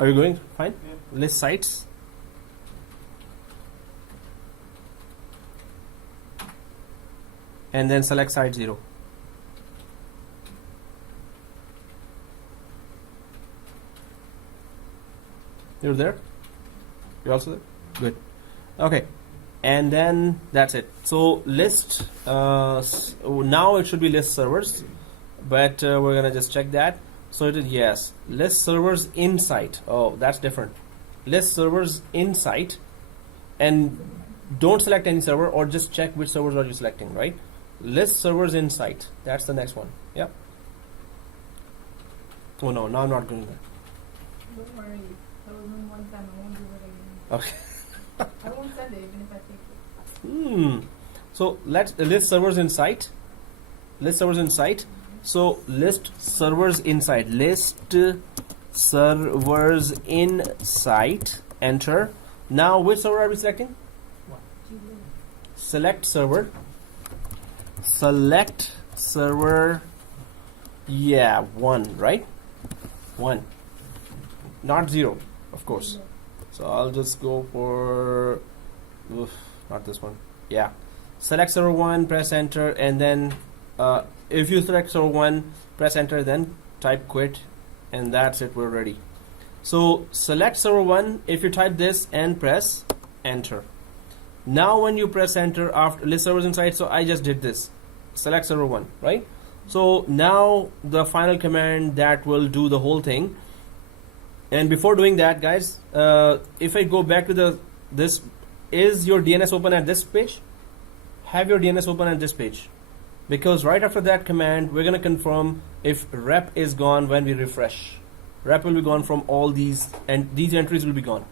Are you going? Fine. Yeah. List sites. And then select site 0. You're there? You're also there? Good. Okay. And then that's it. So list, now it should be list servers, but we're gonna just check that. So it is, yes, list servers in site. Oh, that's different. List servers in site, and don't select any server, or just check which servers are you selecting, right? List servers in site. That's the next one. Yep. Oh no, now I'm not doing that. Don't worry. That was only one time. I won't do it again. Okay. I won't send it even if I take it. So let's list servers in site. List servers in site. So list servers inside. List servers in site. Enter. Now which server are we selecting? Select server. Select server. Yeah, 1, right? 1. Not 0, of course. So I'll just go for not this one. Yeah. Select server 1, press enter, and then if you select server 1, press enter, then type quit, and that's it, we're ready. So select server 1, if you type this and press enter. Now when you press enter after list servers inside, so I just did this. Select server 1, right? So now the final command that will do the whole thing. And before doing that, guys, if I go back to this, is your DNS open at this page? Have your DNS open at this page, because right after that command we're gonna confirm if rep is gone when we refresh. Rep will be gone from all these, and these entries will be gone.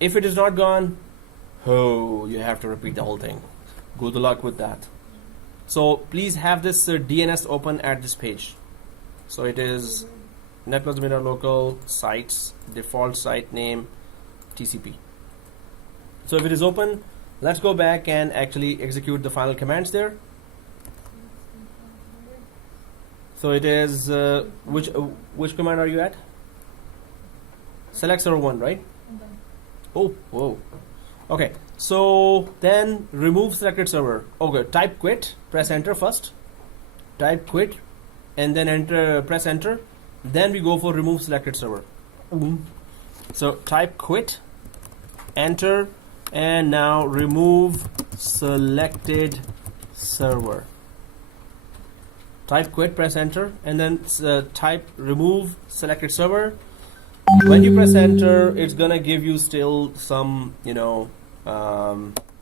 If it is not gone, oh, you have to repeat the whole thing. Good luck with that. So please have this DNS open at this page. So it is network domain local sites, default site name, TCP. So if it is open, let's go back and actually execute the final commands there. So it is which command are you at? Select server 1, right? I'm done. Oh, whoa. Okay, so then remove selected server. Okay, type quit, press enter first. Type quit, and then enter, press enter. Then we go for remove selected server. So type quit, enter, and now remove selected server. Type quit, press enter, and then type remove selected server. When you press enter, it's gonna give you still some,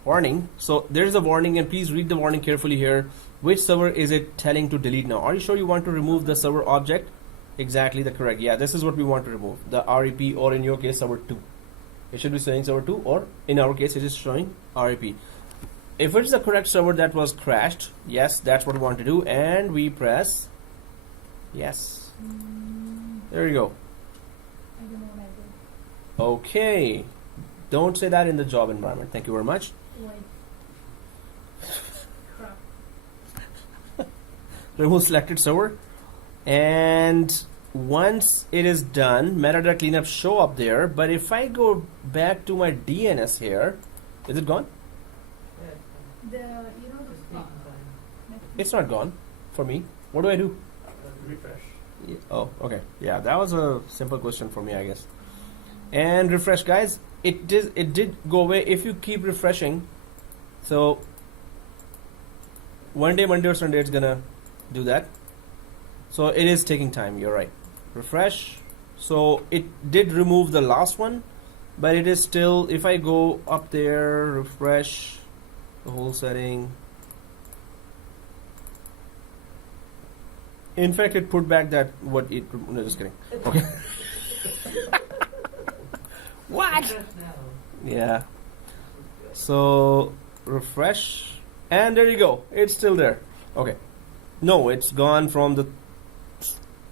warning. So there's a warning, and please read the warning carefully here. Which server is it telling to delete now? Are you sure you want to remove the server object? Exactly the correct. Yeah, this is what we want to remove. The REP, or in your case, server 2. It should be showing server 2, or in our case, it is showing REP. If it's the correct server that was crashed, yes, that's what we want to do, and we press yes. There you go. I don't know what I did. Okay. Don't say that in the job environment. Thank you very much. Like, crap. Remove selected server, and once it is done, metadata cleanup show up there. But if I go back to my DNS here, is it gone? Yeah, The you know the spot. It's not gone for me. What do I do? Refresh. Yeah. Oh, okay. Yeah, that was a simple question for me, I guess. And refresh, guys. It did go away. If you keep refreshing, so one day, Monday or Sunday, it's gonna do that. So it is taking time. You're right. Refresh. So it did remove the last one, but it is still. If I go up there, refresh the whole setting. In fact, it put back that what it. No, just kidding. Okay. What? Refresh now. Yeah. So refresh, and there you go. It's still there. Okay. No, it's gone from the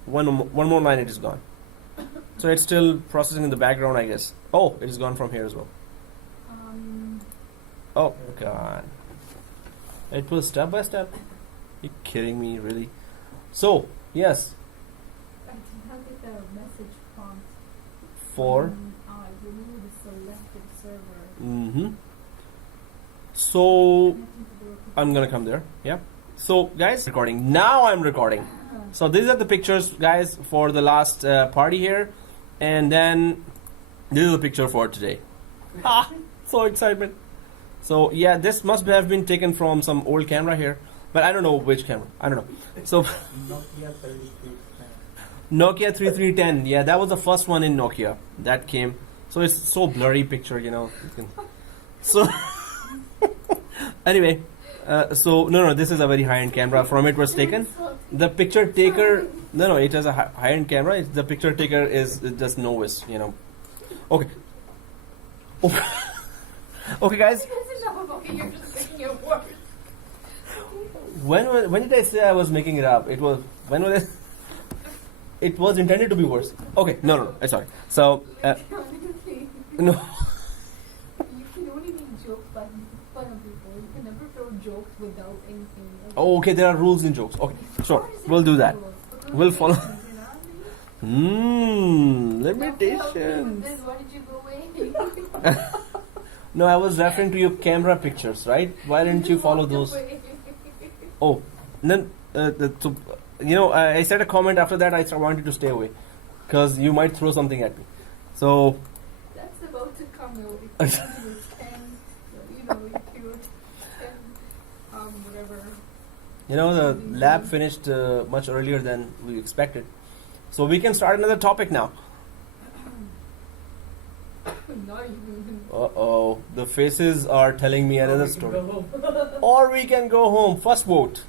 one more line. It is gone. So it's still processing in the background, I guess. Oh, it is gone from here as well. Oh God. It was step by step. You kidding me, really? So yes. I did not get the message prompt. For. Remove the selected server. Mm-hmm. So I'm gonna come there. Yeah. So guys, recording. Now I'm recording. So these are the pictures, guys, for the last party here, and then this is the picture for today. So excitement. So yeah, this must have been taken from some old camera here, but I don't know which camera. I don't know. So Nokia 3310. Nokia 3310. Yeah, that was the first one in Nokia that came. So it's so blurry picture, you know. So anyway, so no, this is a very high-end camera. From it was taken. The picture taker, no, it has a high-end camera. The picture taker is just novice, you know. Okay. Okay, guys. Okay, you're just making it worse. When did I say I was making it up? It was when was it? It was intended to be worse. Okay, no, sorry. So no. You can only make jokes by fun of people. You can never throw jokes without anything. Oh, okay, there are rules in jokes. Okay, sure, we'll do that. We'll follow. Limitations. Why did you go away? No, I was referring to your camera pictures, right? Why didn't you follow those? Oh, then so, you know, I said a comment after that. I wanted to stay away because you might throw something at me. So that's about to come out. If you 10, you know, if you 10, whatever. you know, the lab finished much earlier than we expected, so we can start another topic now. Not even. Uh-oh, the faces are telling me another We can story. go home. Or we can go home. First vote.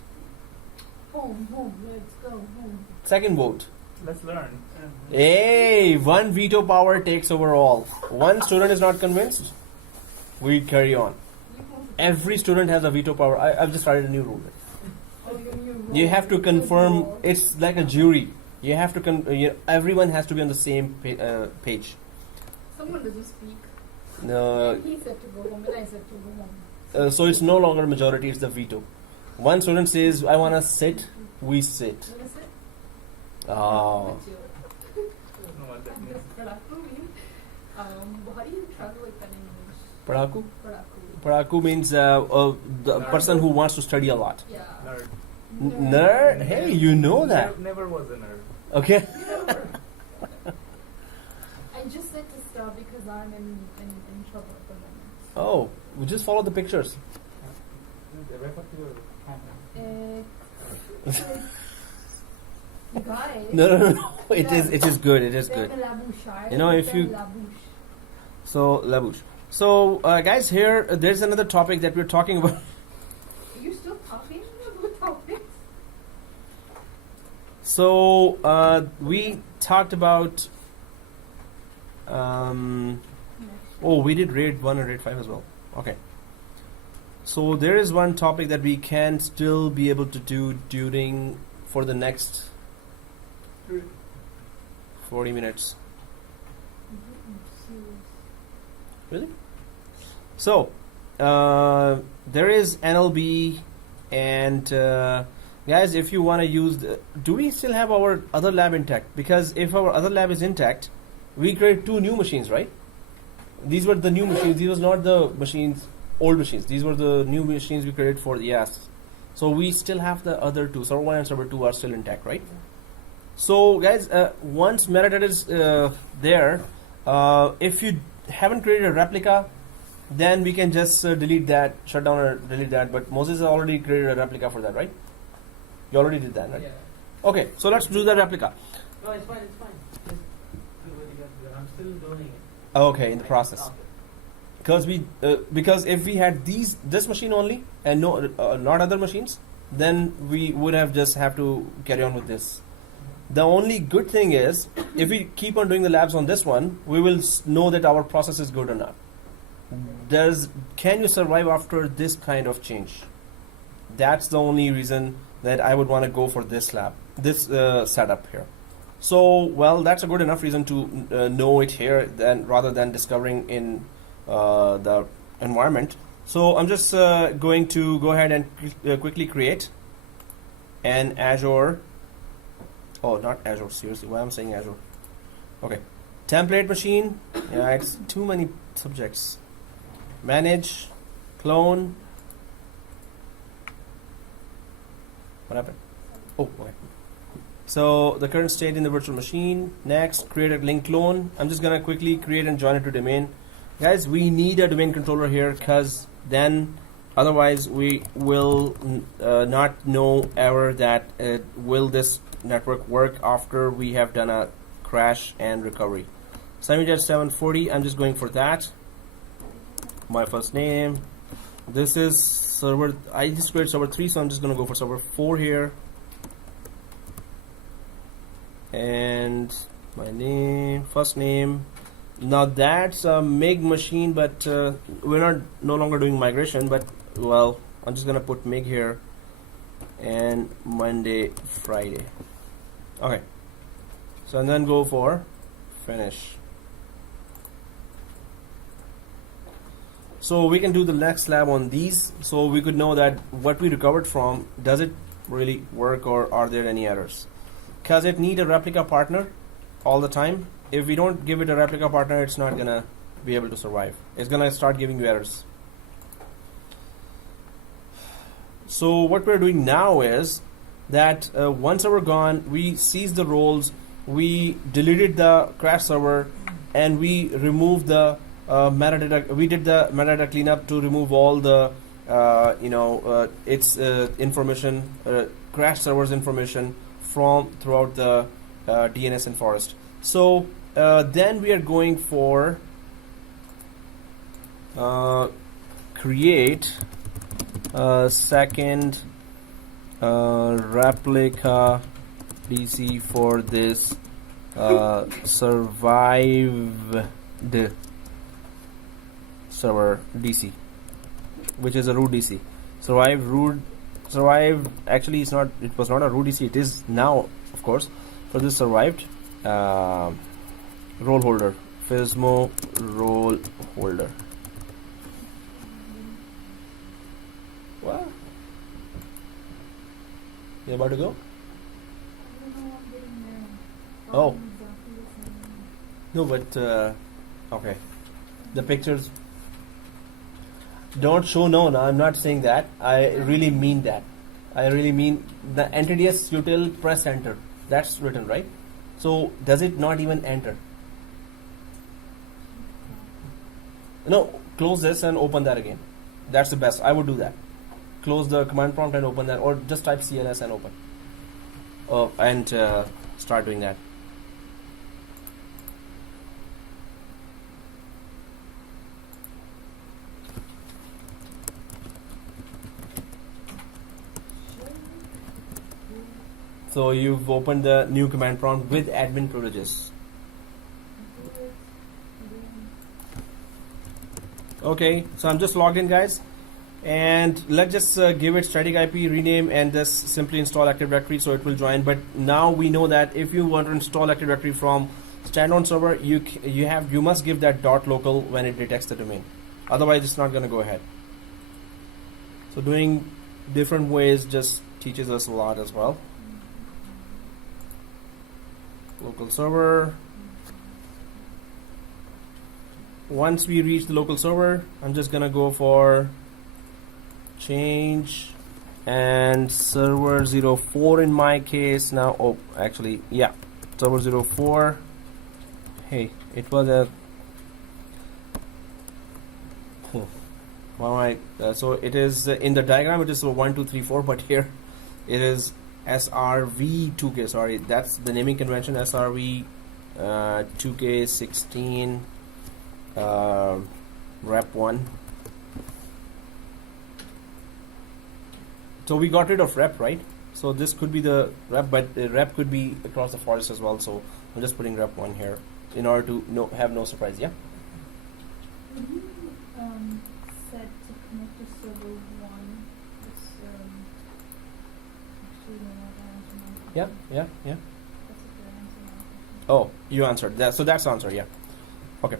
Home, let's go home. Second vote. Let's learn. Hey, one veto power takes over all. One student is not convinced, we carry on. Every student has a veto power. I've just started a new rule. You have to confirm. It's like a jury. You have to everyone has to be on the same page. Someone doesn't speak. No, He said to go home and I said to go home. so it's no longer majority, it's the veto. One student says, I want to sit, we sit. What is it? Oh. That's you. I don't know what that means. Padaku means, how do you translate that in English? Padaku? Padaku. Padaku means the person who wants to study a lot. Yeah. Nerd. Nerd? Hey, you know that. Never was a nerd. Okay. I just said to stop because I'm in trouble at the moment. Oh, we just follow the pictures. Refer to your camera. You got it. No. It is good. It is good. You know, if you- So, Labouche. So, guys, here, there's another topic that we're talking about. You're still talking about topics? So, we talked about... we did RAID 1 and RAID 5 as well. Okay. So, there is one topic that we can still be able to do for the next 40 minutes. Really? So, there is NLB, and guys, if you want to use do we still have our other lab intact? Because if our other lab is intact, we create 2 new machines, right? These were the new machines. These was not the machines old machines. These were the new machines we created for the yes. So we still have the other two, server 1 and server 2 are still intact, right? So guys, once metadata is there, if you haven't created a replica, then we can just delete that, shut down or delete that. But Moses has already created a replica for that, right? You already did that, right? Yeah. Okay, so let's do the replica. No, it's fine. It's fine. Just do what you got to do. I'm still doing it. Okay, in the process. Okay. Because if we had this machine only and no not other machines, then we would have just have to carry on with this. The only good thing is if we keep on doing the labs on this one, we will know that our process is good or not. Can you survive after this kind of change? That's the only reason that I would want to go for this lab, this setup here. So well, that's a good enough reason to know it here than rather than discovering in the environment. So I'm just going to go ahead and quickly create an Azure. Oh, not Azure. Seriously, why am I saying Azure? Okay, template machine. Yeah, it's too many subjects. Manage, clone. What happened? Oh, okay. So the current state in the virtual machine. Next, create a link clone. I'm just gonna quickly create and join it to domain. Guys, we need a domain controller here because then otherwise we will not know ever that will this network work after we have done a crash and recovery. Semijet 740, I'm just going for that. My first name. This is server, I just created server 3, so I'm just going to go for server 4 here. And my name, first name. Now that's a MIG machine, but we're no longer doing migration, but well, I'm just gonna put MIG here and Monday, Friday. Okay, so and then go for finish. So we can do the next lab on these, so we could know that what we recovered from, does it really work or are there any errors? Because it need a replica partner all the time. If we don't give it a replica partner, it's not gonna be able to survive. It's gonna start giving you errors. So what we're doing now is that once we're gone, we seized the roles, we deleted the crash server, and we removed the metadata. We did the metadata cleanup to remove all the its information, crash server's information from throughout the DNS and forest. So then we are going for create a second replica DC for this survived server DC, which is a root DC. Survived actually it's not, it was not a root DC, it is now of course. For this survived role holder, FSMO role holder. What? You about to go? I don't know, I'm getting there. Oh. Exactly the same. No, but okay. The pictures don't show. No, I'm not saying that. I really mean that. I really mean the NTDS util press enter. That's written, right? So does it not even enter? No, close this and open that again. That's the best. I would do that. Close the command prompt and open that, or just type CLS and open. And start doing that. So you've opened the new command prompt with admin privileges. Okay, so I'm just logged in, guys, and let's just give it static IP rename and just simply install Active Directory so it will join. But now we know that if you want to install Active Directory from standalone server, you must give that .local when it detects the domain. Otherwise, it's not going to go ahead. So doing different ways just teaches us a lot as well. Local server. once we reach the local server, I'm just gonna go for change and server 04 in my case now. Oh, actually, yeah, server 04. Hey, it was a all right. So it is in the diagram. It is 1, 2, 3, 4, but here it is SRV2K. Sorry, that's the naming convention. SRV 2K16 rep 1. So we got rid of rep, right? So this could be the rep, but the rep could be across the forest as well. So I'm just putting rep 1 here in order to have no surprise. Yeah. Could you set to connect to server 1? It's actually no, Yeah. That's a good answer. Oh, you answered that. So that's the answer. Yeah. Okay.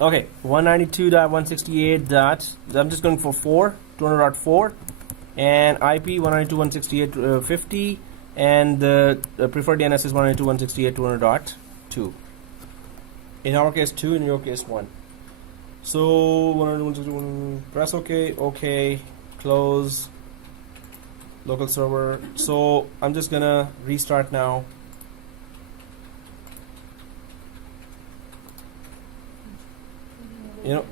Okay. 192.168. I'm just going for 200.4, and IP 192.168.50, and the preferred DNS is 192.168.200.2. In our case 2, in your case 1. So 192.168.1, press OK, OK, close, local server. So I'm just gonna restart now. You know,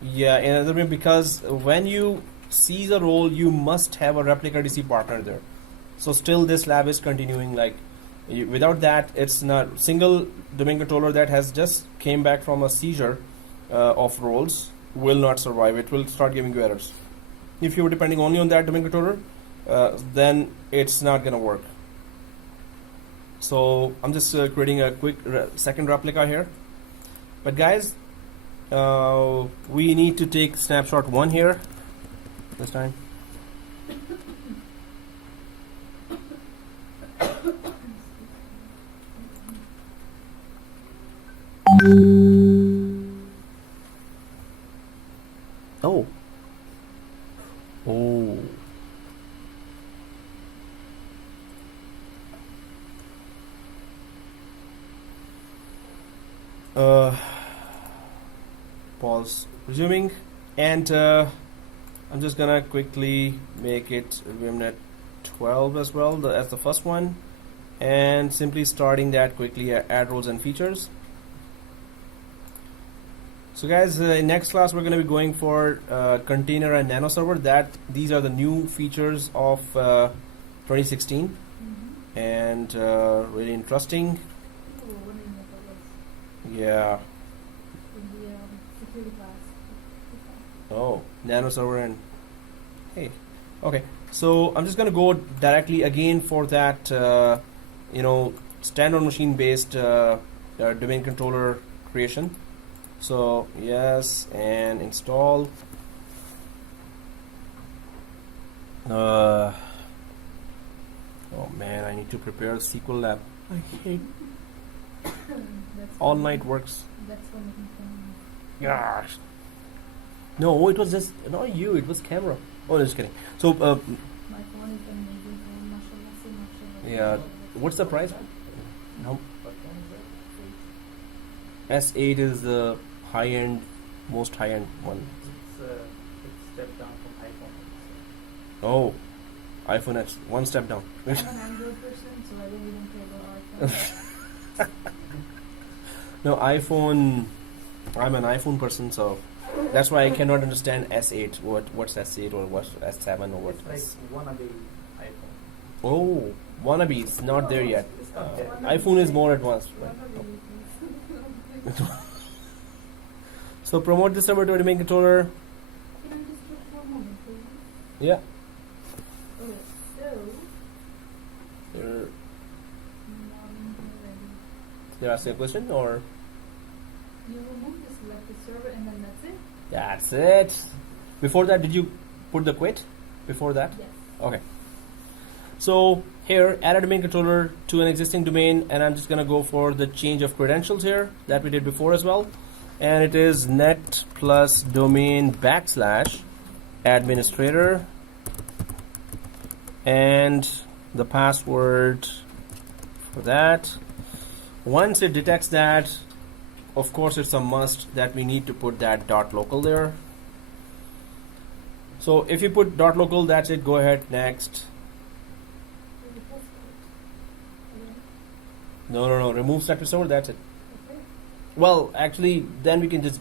yeah, another way, because when you seize a role, you must have a Replica DC partner there. So still this lab is continuing. Like without that, it's not. Single domain controller that has just came back from a seizure of roles will not survive. It will start giving you errors. If you're depending only on that domain controller, then it's not gonna work. So I'm just creating a quick second replica here. But guys, we need to take snapshot 1 here this time. Oh. Oh. Pause. Resuming, and I'm just gonna quickly make it VMnet 12 as well as the first one, and simply starting that quickly. Add roles and features. So guys, in next class we're going to be going for container and nano server. These are the new features of 2016, and really interesting. Yeah. Oh, nano server and hey, okay. So I'm just going to go directly again for that, standard machine based domain controller creation. So yes, and install. Oh man, I need to prepare a SQL lab. I hate all night works. That's what making fun. Gosh. No, it was just not you. It was camera. Oh, just kidding. So My phone is amazing phone, mashallah. yeah, what's the price? No. S8 is the high-end, most high-end one. It's step down from iPhone. Oh, iPhone X, one step down. I'm an Android person, so I don't even care about iPhone. No, iPhone. I'm an iPhone person, so that's why I cannot understand S8. What's S8 or what's S7 or what's It's like wannabe iPhone. Oh, wannabe. It's not there yet. It's not there. iPhone is more advanced. Right? So promote the server to a domain controller. Can I just look for a moment, please? Yeah. Okay, so You're ready. They're asking a question or? You remove the selected server and then that's it? That's it. Before that, did you put the quit? Before that? Yes. Okay. So here, add a domain controller to an existing domain, and I'm just gonna go for the change of credentials here that we did before as well. And it is net plus domain / administrator, and the password for that. Once it detects that, of course it's a must that we need to put that dot local there. So if you put dot local, that's it. Go ahead, next. No, remove selector server, that's it. Okay. Well, actually, then we can just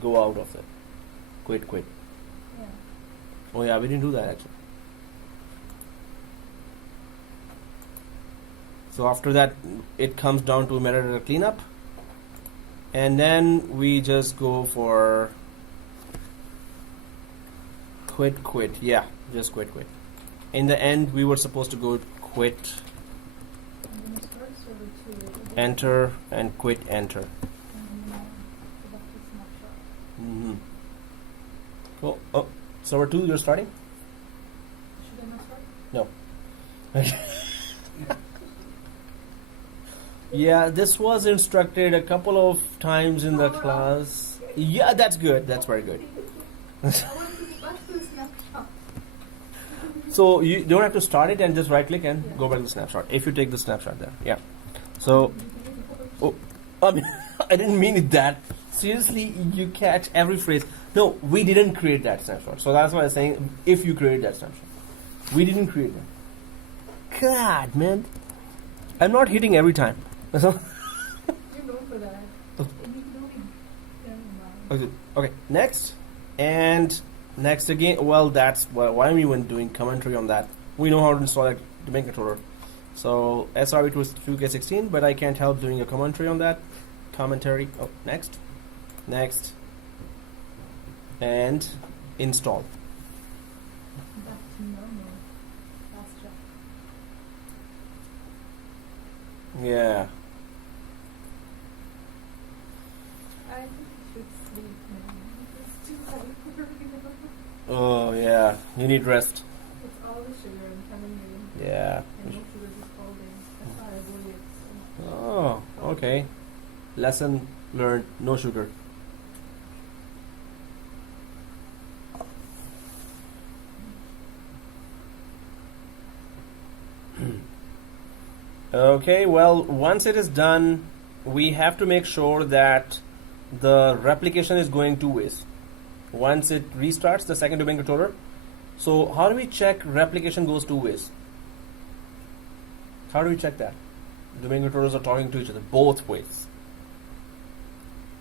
go out of it. Quit. Yeah. Oh yeah, we didn't do that actually. So after that, it comes down to metadata cleanup. And then we just go for quit. Yeah, just quit. In the end, we were supposed to go quit, I'm gonna start server 2. enter, and quit, enter. And then go back to snapshot. Mm-hmm. Cool. Oh, server 2, you're starting? Should I not start? No. Yeah, this was instructed a couple of times in the class. Yeah, that's good. That's very good. I want to go back to the snapshot. So you don't have to start it and just right click and Yeah. go back to the snapshot. If you take the snapshot there. Yeah. So, oh, I mean, I didn't mean it that. Seriously, you catch every phrase. No, we didn't create that snapshot. So that's why I'm saying if you create that snapshot. We didn't create that. God, man. I'm not hitting every time. So, You're known for that. Okay. And you know me. Never mind. okay, next. And next again. Well, that's why I'm even doing commentary on that. We know how to install a domain controller. So, SR it was 2K16, but I can't help doing a commentary on that. Commentary. Oh, next. And install. Back to normal. Last check. Yeah. I think you should sleep now. It's too late for you. Oh, yeah. You need rest. It's all the sugar, I'm telling you. Yeah. And no sugar this whole day. That's why I avoid it. So. Oh, okay. Lesson learned, no sugar. Okay, well, once it is done, we have to make sure that the replication is going two ways. Once it restarts the second domain controller. So how do we check replication goes two ways? How do we check that? Domain controllers are talking to each other both ways.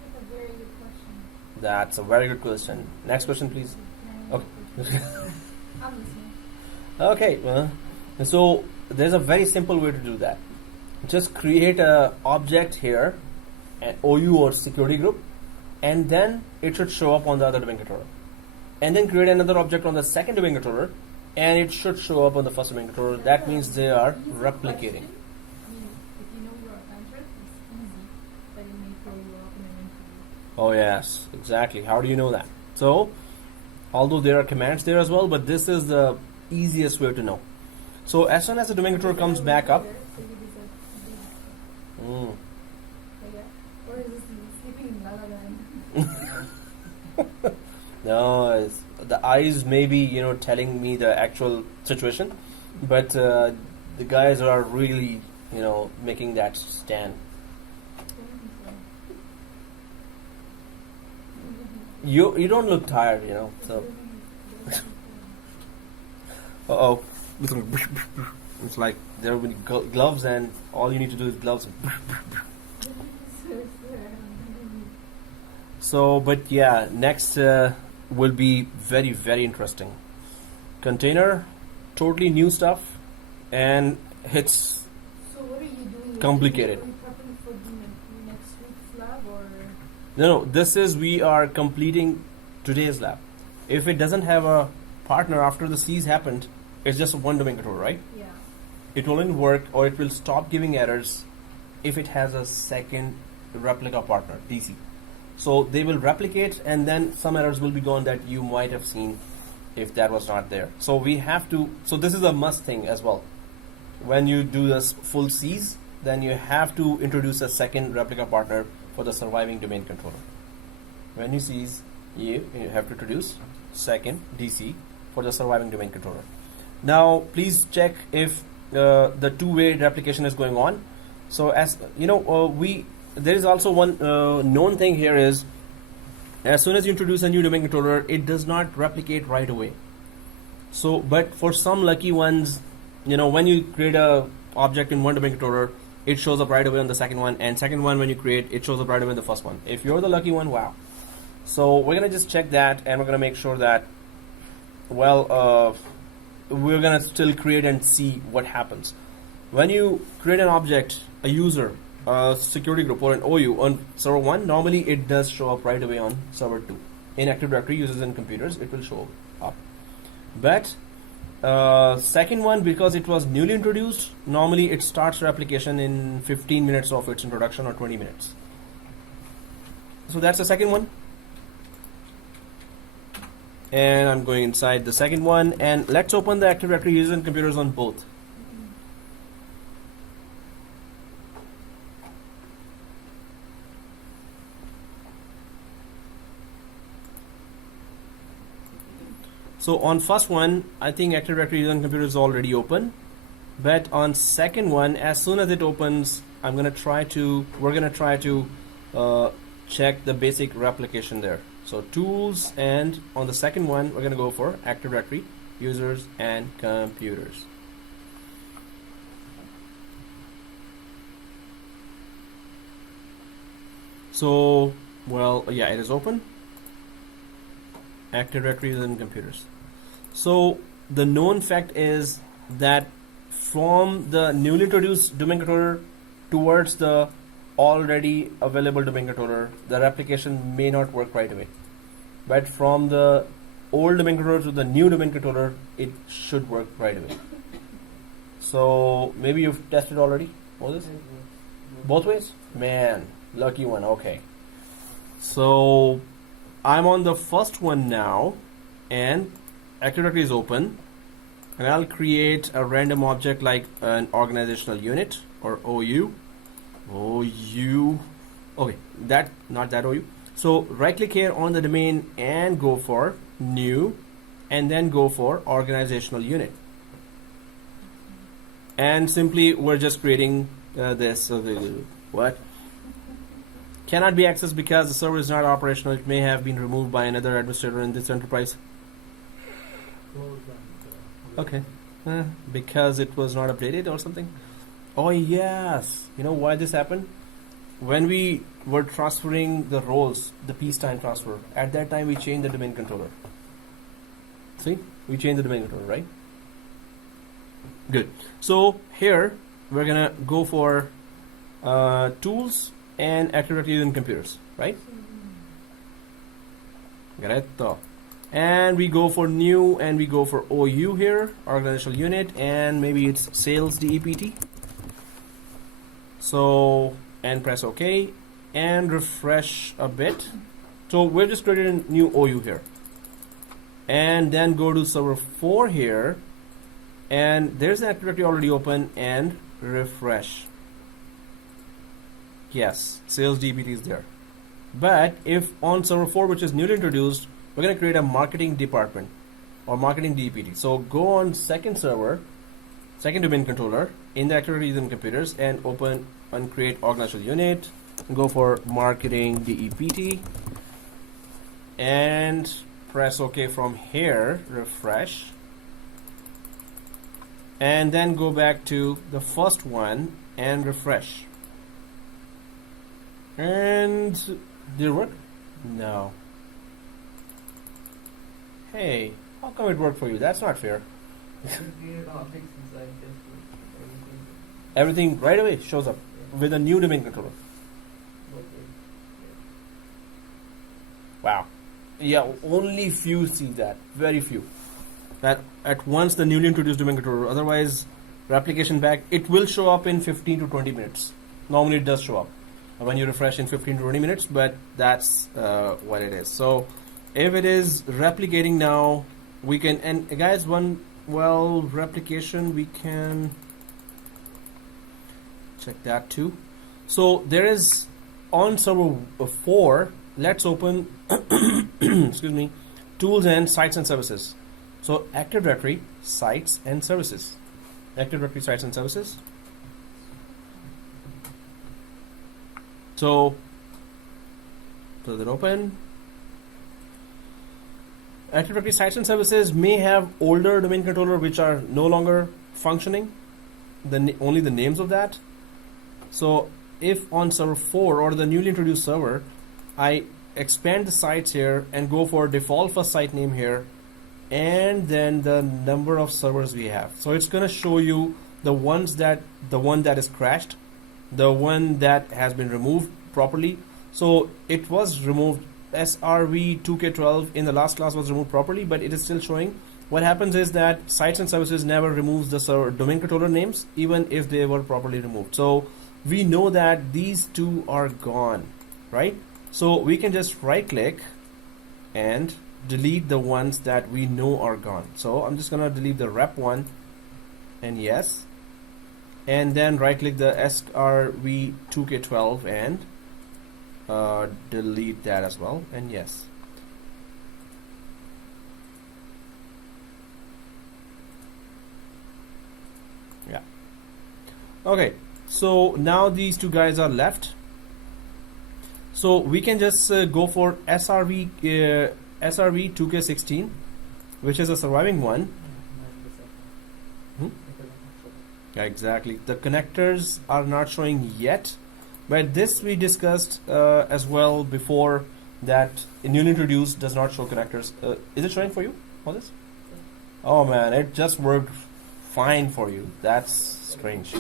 That's a very good question. That's a very good question. Next question, please. Okay. I'm listening. Okay, well, so there's a very simple way to do that. Just create a object here, an OU or security group, and then it should show up on the other domain controller. And then create another object on the second domain controller, and it should show up on the first domain controller. That means they are replicating. I mean, if you know your answer, it's easy, but it may throw you off in an interview. Oh yes, exactly. How do you know that? So, although there are commands there as well, but this is the easiest way to know. So as soon as the domain controller comes back up, Or is this sleeping in La La Land? no, the eyes may be telling me the actual situation, but the guys are really making that stand. You don't look tired, so. Uh-oh. It's like there will be gloves and all you need to do is gloves. So, but yeah, next will be very, very interesting. Container, totally new stuff, and it's So what are you doing? complicated. Are you prepping for the next week's lab or? No, this is we are completing today's lab. If it doesn't have a partner after the seize happened, it's just one domain controller, right? Yeah. It will only work or it will stop giving errors if it has a second replica partner, DC. So they will replicate and then some errors will be gone that you might have seen if that was not there. So we have to, so this is a must thing as well. When you do this full seize, then you have to introduce a second replica partner for the surviving domain controller. When you seize, you have to introduce second DC for the surviving domain controller. Now, please check if the two-way replication is going on. So as we there is also one known thing here is, as soon as you introduce a new domain controller, it does not replicate right away. So, but for some lucky ones, you know, when you create a object in one domain controller, it shows up right away on the second one, and second one when you create, it shows up right away on the first one. If you're the lucky one, wow. So we're gonna just check that, and we're gonna make sure that, well, we're gonna still create and see what happens. When you create an object, a user, a security group, or an OU on server 1, normally it does show up right away on server 2. In Active Directory users and computers, it will show up. But second one, because it was newly introduced, normally it starts replication in 15 minutes of its introduction or 20 minutes. So that's the second one. And I'm going inside the second one, and let's open the Active Directory users and computers on both. So on first one, I think Active Directory user and computer is already open. But on second one, as soon as it opens, we're gonna try to check the basic replication there. So tools, and on the second one, we're gonna go for Active Directory users and computers. So, well, yeah, it is open. Active Directory users and computers. So the known fact is that from the newly introduced domain controller towards the already available domain controller, the replication may not work right away. But from the old domain controller to the new domain controller, it should work right away. So maybe you've tested already, Moses? Both ways? Man, lucky one. Okay. So I'm on the first one now, and Active Directory is open, and I'll create a random object like an organizational unit, or OU. Okay, not that OU. So right click here on the domain and go for new, and then go for organizational unit. And simply we're just creating this. What? Cannot be accessed because the server is not operational. It may have been removed by another administrator in this enterprise. Okay. Because it was not updated or something? Oh yes. You know why this happened? When we were transferring the roles, the peacetime transfer, at that time we changed the domain controller. See? We changed the domain controller, right? Good. So here we're gonna go for tools and Active Directory and computers, right? Corretto. And we go for new, and we go for OU here, organizational unit, and maybe it's sales DEPT. So, and press OK, and refresh a bit. So we're just created a new OU here. And then go to server 4 here, and there's an Active Directory already open, and refresh. Yes, sales DPT is there. But if on server 4, which is newly introduced, we're going to create a marketing department or marketing DPT. So go on second server, second domain controller in the Active Directory and computers, and open and create organizational unit. Go for marketing DEPT and press OK from here, refresh. And then go back to the first one and refresh. And did it work? No. Hey, how come it worked for you? That's not fair. Everything right away shows up with a new domain controller. Wow. Yeah, only few see that. Very few. That at once the newly introduced domain controller. Otherwise, replication back, it will show up in 15 to 20 minutes. Normally it does show up when you refresh in 15 to 20 minutes, but that's what it is. So if it is replicating now, we can, and guys, replication, we can check that too. So there is on server 4, let's open excuse me, tools and sites and services. So Active Directory, sites and services. Active Directory, sites and services. So close it open. Active Directory sites and services may have older domain controller which are no longer functioning. Only the names of that. So if on server 4 or the newly introduced server, I expand the sites here and go for default first site name here, and then the number of servers we have. So it's going to show you the one that is crashed, the one that has been removed properly. So it was removed. SRV2K12 in the last class was removed properly, but it is still showing. What happens is that sites and services never removes the server domain controller names, even if they were properly removed. So we know that these two are gone, right? So we can just right click and delete the ones that we know are gone. So I'm just gonna delete the rep one, and yes, and then right click the SRV2K12 and delete that as well, and yes. Yeah. Okay, so now these two guys are left. So we can just go for SRV2K16, which is a surviving one. Yeah, exactly. The connectors are not showing yet, but this we discussed as well before, that newly introduced does not show connectors. Is it showing for you, all this? Oh man, it just worked fine for you. That's strange.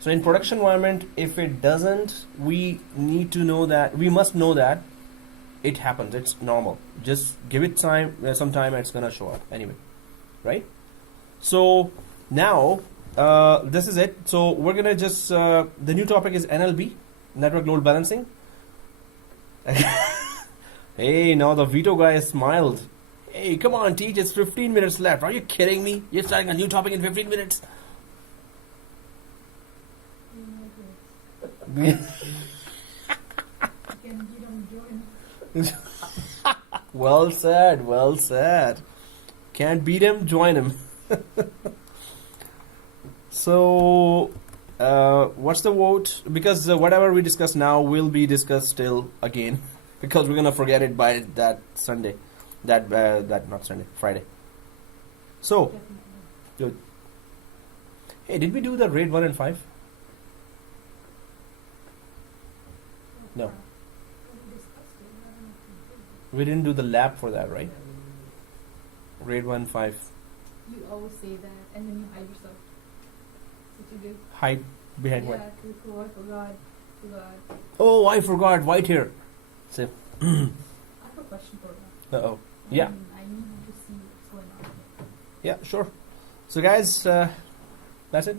So in production environment, if it doesn't, we need to know that, we must know that it happens. It's normal. Just give it time, some time, and it's gonna show up anyway, right? So now this is it. So we're gonna just the new topic is NLB, network load balancing. Hey, now the veto guy smiled. Hey, come on, teach. It's 15 minutes left. Are you kidding me? You're starting a new topic in 15 minutes. Well said, well said. Can't beat him, join him. So what's the vote? Because whatever we discuss now will be discussed still again, because we're gonna forget it by that Sunday, that not Sunday, Friday. So good. Hey, did we do the RAID 1 and 5? No. We didn't do the lab for that, right? RAID 1, 5. You always say that, and then you hide yourself. What you do? Hide behind Yeah, what? cool. I forgot. Oh, I forgot. White here. So, I have a question for you. uh-oh. Yeah. I need to see what's going on. Yeah, sure. So guys, that's it.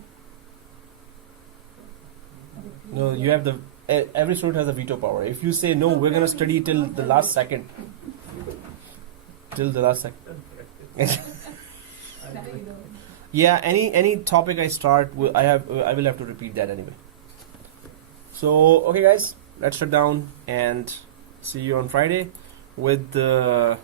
No, you have the... every student has a veto power. If you say, no, we're going to study till the last second. Till the last second. Yeah, any topic I start, I will have to repeat that anyway. So, okay guys, let's shut down and see you on Friday with the...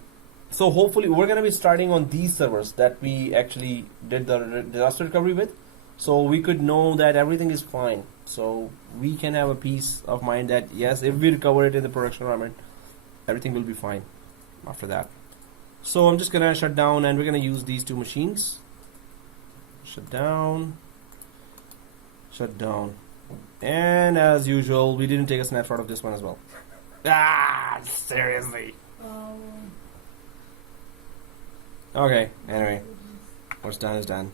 So hopefully we're going to be starting on these servers that we actually did the disaster recovery with. So we could know that everything is fine. So we can have a peace of mind that yes, if we recover it in the production environment, everything will be fine after that. So I'm just going to shut down, and we're going to use these two machines. Shut down. Shut down. And as usual, we didn't take a snapshot of this one as well. Ah, seriously. Okay, anyway, what's done is done.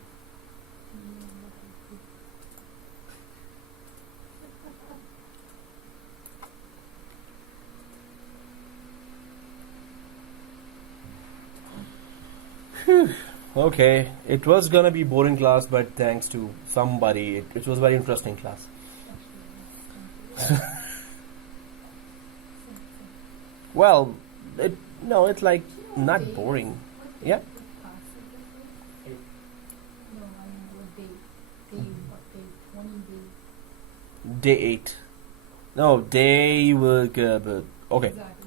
Okay, it was gonna be boring class, but thanks to somebody, it was very interesting class. Well, it's like not boring. Yeah. No, I mean, what day? What day? 20 days. Day 8. No, day will okay. Exactly.